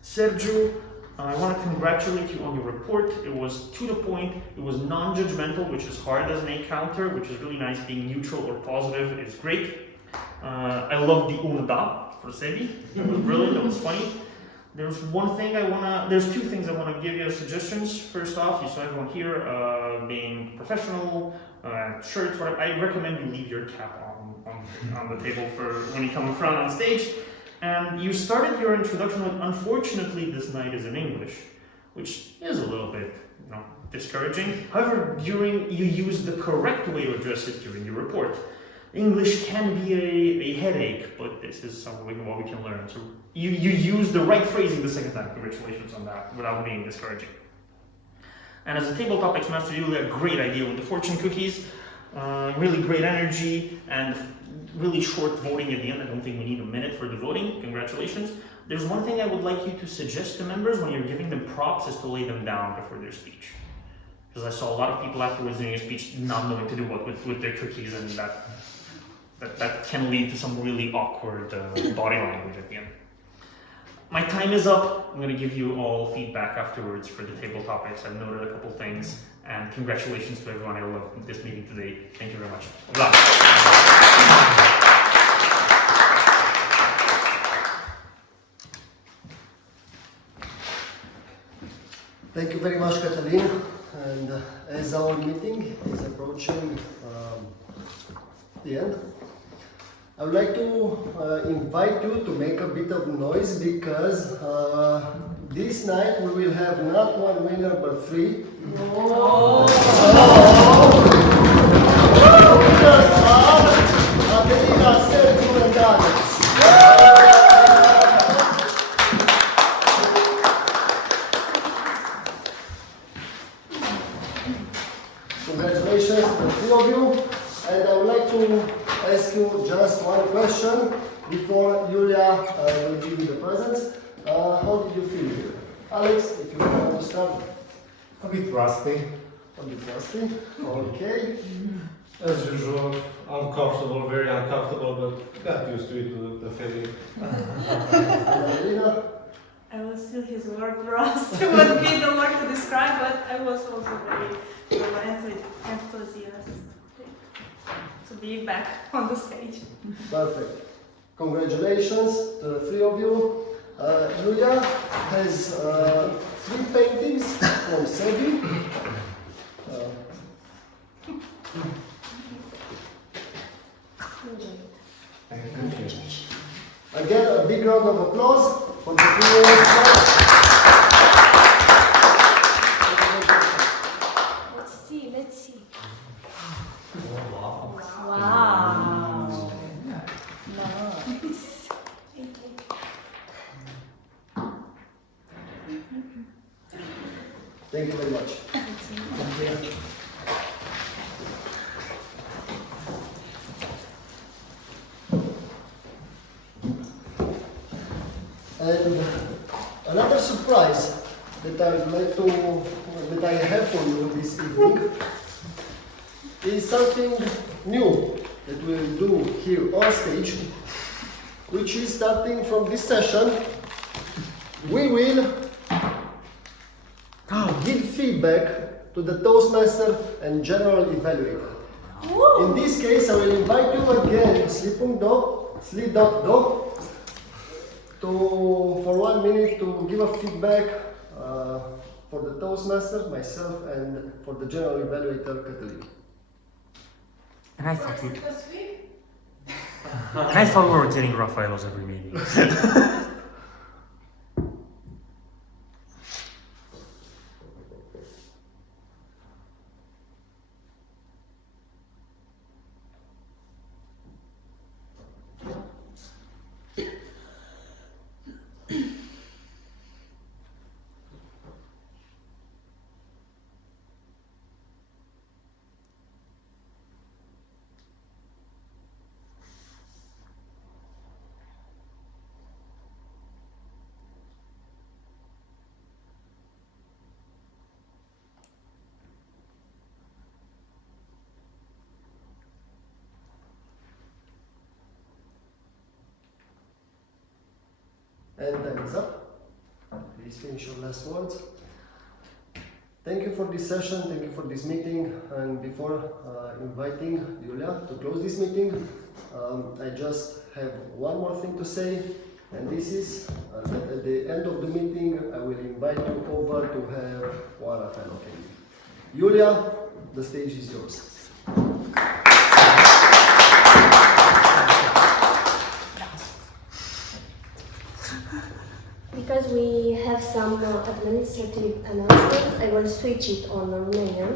Sergiu, I want to congratulate you on your report. It was to the point. It was non-judgmental, which is hard as an A-counter, which is really nice. Being neutral or positive is great. I love the da for Sebi. That was brilliant. That was funny. There's two things I want to give you as suggestions. First off, you saw everyone here being professional, shirts, whatever. I recommend you leave your cap on the table for when you come in front on stage. And you started your introduction with, unfortunately, this night is in English, which is a little bit, discouraging. However, you used the correct way to address it during your report. English can be a headache, but this is something what we can learn. So you used the right phrasing the second time. Congratulations on that, without being discouraging. And as a tabletop Toastmaster, you had a great idea with the fortune cookies. Really great energy and really short voting at the end. I don't think we need a minute for the voting. Congratulations. There's one thing I would like you to suggest to members when you're giving them props is to lay them down before their speech. Because I saw a lot of people afterwards doing a speech not knowing to do what with their cookies, and that can lead to some really awkward body language at the end. My time is up. I'm going to give you all feedback afterwards for the table topics. I've noted a couple things, and congratulations to everyone. I loved this meeting today. Thank you very much. Thank you very much, Catalin. And as our meeting is approaching the end, I would like to invite you to make a bit of noise, because this night we will have not one winner but three. Oh. So, winners are Adelina, Sergiu, and Alex. Congratulations to the two of you, and I would like to ask you just one question before Julia will give you the presents. How did you feel here? Alex, if you want to start. A bit rusty. A bit rusty, okay. As usual, uncomfortable, very uncomfortable, but got used to it, the feeling. I will steal his word rust. Would be the word to describe, but I was also very enthusiastic to be back on the stage. Perfect. Congratulations to the three of you. Julia has 3 paintings from Sebi. Again, a big round of applause for the three of you. Let's see. Wow. Wow. Nice. Thank you very much. And another surprise that I have for you this evening is something new that we will do here on stage, which is starting from this session. We will give feedback to the Toastmaster and General Evaluator. In this case, I will invite you again, sli.do, for 1 minute to give a feedback for the Toastmaster, myself, and for the General Evaluator, Cătălin. And I thought we were getting Raffaello's every meeting. And time is up. Please finish your last words. Thank you for this session, thank you for this meeting, and before inviting Julia to close this meeting, I just have one more thing to say, and this is that at the end of the meeting I will invite you over to have one fellow candy. Julia, the stage is yours. Because we have some administrative announcements, I will switch it on Romanian.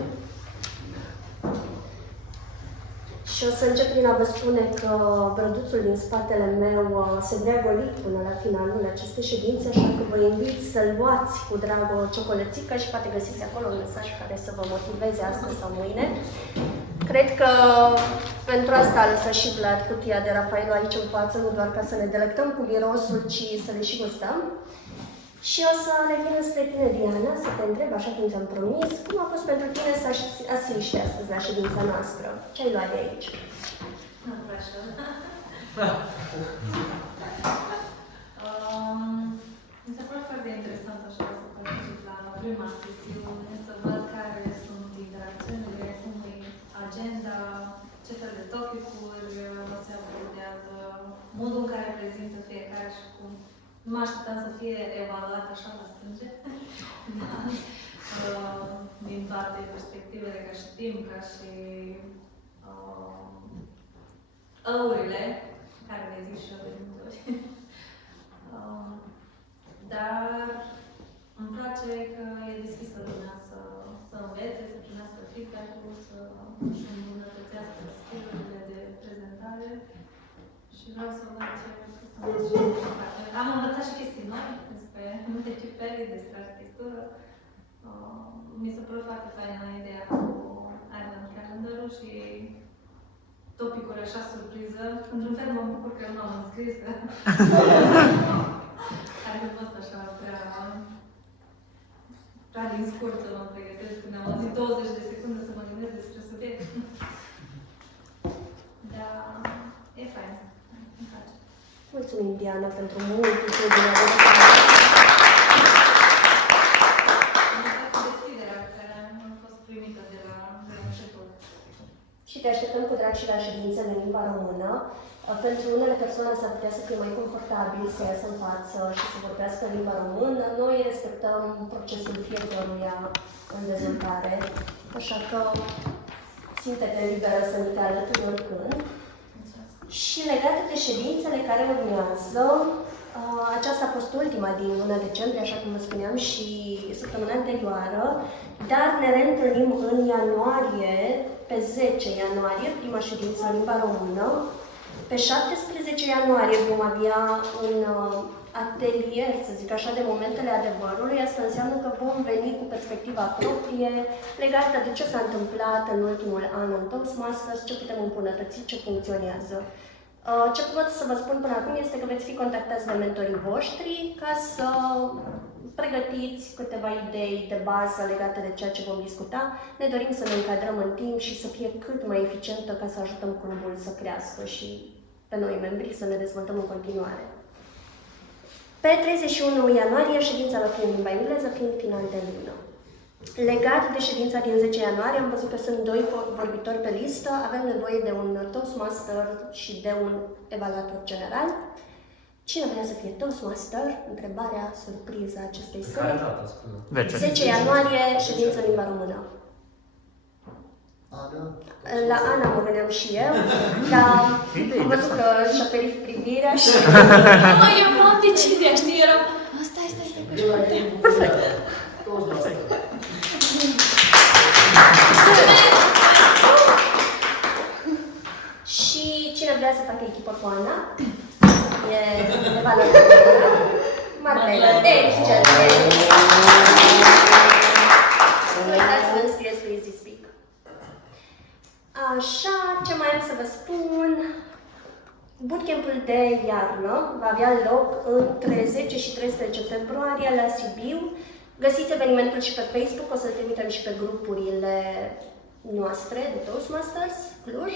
Și o să încep prin a vă spune că brăduțul din spatele meu se vrea golit până la finalul acestei ședințe, așa că vă invit să-l luați cu drag o ciocolățică și poate găsiți acolo un mesaj care să vă motiveze astăzi sau mâine. Cred că pentru asta a lăsat și Vlad cutia de Rafaelo aici în față, nu doar ca să ne delectăm cu mirosul, ci să le și gustăm. Și o să revin spre tine, Diana, să te întreb, așa cum ți-am promis, cum a fost pentru tine să asiști astăzi la ședința noastră? Ce ai luat de aici? Mi s-a părut foarte interesant așa să particip la prima sesiune, să văd care sunt interacțiunile, cum e agenda, ce fel de topic-uri se abordează, modul în care prezintă fiecare și cum. Nu mă așteptam să fie evaluat așa la sânge, din toate perspectivele, ca și timp, ca și ăurile, care le zic și eu de multe ori. Dar îmi place că e deschisă lumea să învețe, să primească feedback-ul, să-și îmbunătățească skill-urile de prezentare și vreau să văd ce să învăț și am învățat și chestii noi despre multicipări, despre arhitectură. Mi s-a părut foarte faină ideea cu Island Calendar-ul și topicuri așa surpriză. Într-un fel mă bucur că nu am înscris, că care a fost așa prea din scurt să mă pregătesc. Când am auzit 20 de secunde să mă gândesc despre subiect. Mulțumim, Diana, pentru multitudinea de lucruri. Și te așteptăm cu drag și la ședințe în limba română. Pentru unele persoane s-ar putea să fie mai confortabil să iasă în față și să vorbească în limba română. Noi respectăm procesul fiecăruia în dezvoltare, așa că simte-te liberă să ne te alături oricând. Și legate de ședințele care urmează, aceasta a fost ultima din luna decembrie, așa cum vă spuneam, și săptămâna anterioară, dar ne reîntâlnim în ianuarie, pe 10 ianuarie, prima ședință în limba română. Pe 17 ianuarie vom avea un atelier, să zic așa, de momentele adevărului. Asta înseamnă că vom veni cu perspectiva proprie legată de ce s-a întâmplat în ultimul an în Toastmasters, ce putem îmbunătăți, ce funcționează. Ce pot să vă spun până acum este că veți fi contactați de mentorii voștri ca să pregătiți câteva idei de bază legate de ceea ce vom discuta. Ne dorim să ne încadrăm în timp și să fie cât mai eficientă ca să ajutăm clubul să crească și pe noi, membrii, să ne dezvoltăm în continuare. Pe 31 ianuarie, ședința va fi în limba engleză, fiind final de lună. Legat de ședința din 10 ianuarie, am văzut că sunt 2 vorbitori pe listă. Avem nevoie de un Toastmaster și de un evaluator general. Cine vrea să fie Toastmaster? Întrebarea surpriză acestei seri. 10 ianuarie, ședință în limba română. La Ana mă gândeam și eu, dar am văzut că și-a ferit privirea și... Nu, eu nu am decizia, știi, eram... Stai, perfect. Și cine vrea să facă echipă cu Ana? E evaluator. Marmela, excelent! Nu uitați să vă înscrieți cu Easy Speak. Așa, ce mai am să vă spun? Bootcamp-ul de iarnă va avea loc între 10 și 13 februarie la Sibiu. Găsiți evenimentul și pe Facebook, o să-l trimitem și pe grupurile noastre de Toastmasters Cluj.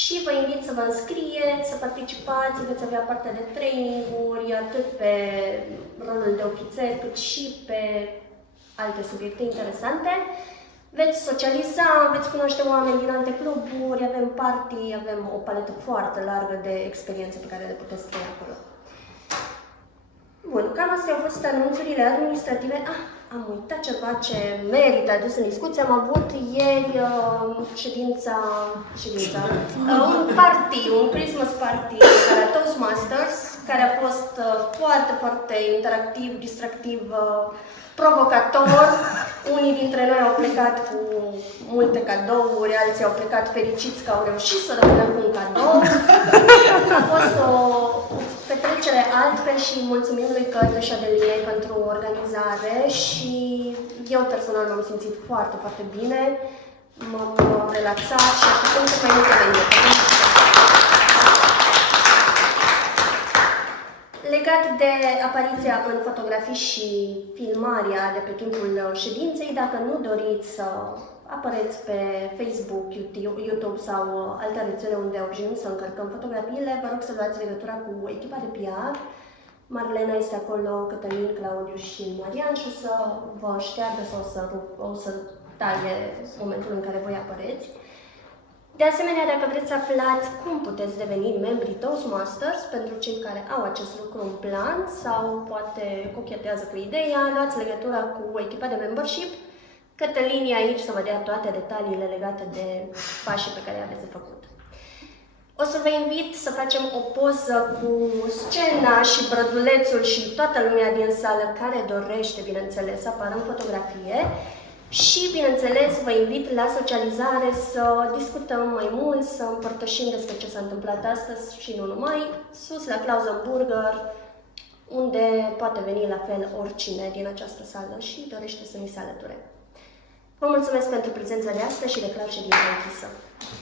Și vă invit să vă înscrieți, să participați, veți avea parte de training-uri, atât pe rolul de ofițer, cât și pe alte subiecte interesante. Veți socializa, veți cunoaște oameni din alte cluburi, avem party, avem o paletă foarte largă de experiențe pe care le puteți trăi acolo. Bun, cam astea au fost anunțurile administrative. Am uitat ceva ce merită adus în discuție. Am avut ieri un party, un Christmas party la Toastmasters, care a fost foarte, foarte interactiv, distractiv, provocator. Unii dintre noi au plecat cu multe cadouri, alții au plecat fericiți că au reușit să rămână cu un cadou. A fost o petrecere altfel și mulțumim lui Cătă și Adelinei pentru organizare și eu personal m-am simțit foarte, foarte bine. M-am relaxat și așteptăm cât mai multe evenimente. Legat de apariția în fotografii și filmarea de pe timpul ședinței, dacă nu doriți să apăreți pe Facebook, YouTube sau alte rețele unde obișnuim să încărcăm fotografiile, vă rog să luați legătura cu echipa de PR. Marlena este acolo, Cătălin, Claudiu și Marian și o să vă șteargă sau o să taie momentul în care voi apăreți. De asemenea, dacă vreți să aflați cum puteți deveni membri Toastmasters, pentru cei care au acest lucru în plan sau poate cochetează cu ideea, luați legătura cu echipa de membership. Cătălin e aici să vă dea toate detaliile legate de pașii pe care aveți de făcut. O să vă invit să facem o poză cu scena și brădulețul și toată lumea din sală care dorește, bineînțeles, să apară în fotografie. Și, bineînțeles, vă invit la socializare să discutăm mai mult, să împărtășim despre ce s-a întâmplat astăzi și nu numai, sus la Klausenburger, unde poate veni la fel oricine din această sală și dorește să ni se alăture. Vă mulțumesc pentru prezența de astăzi și declar ședința închisă.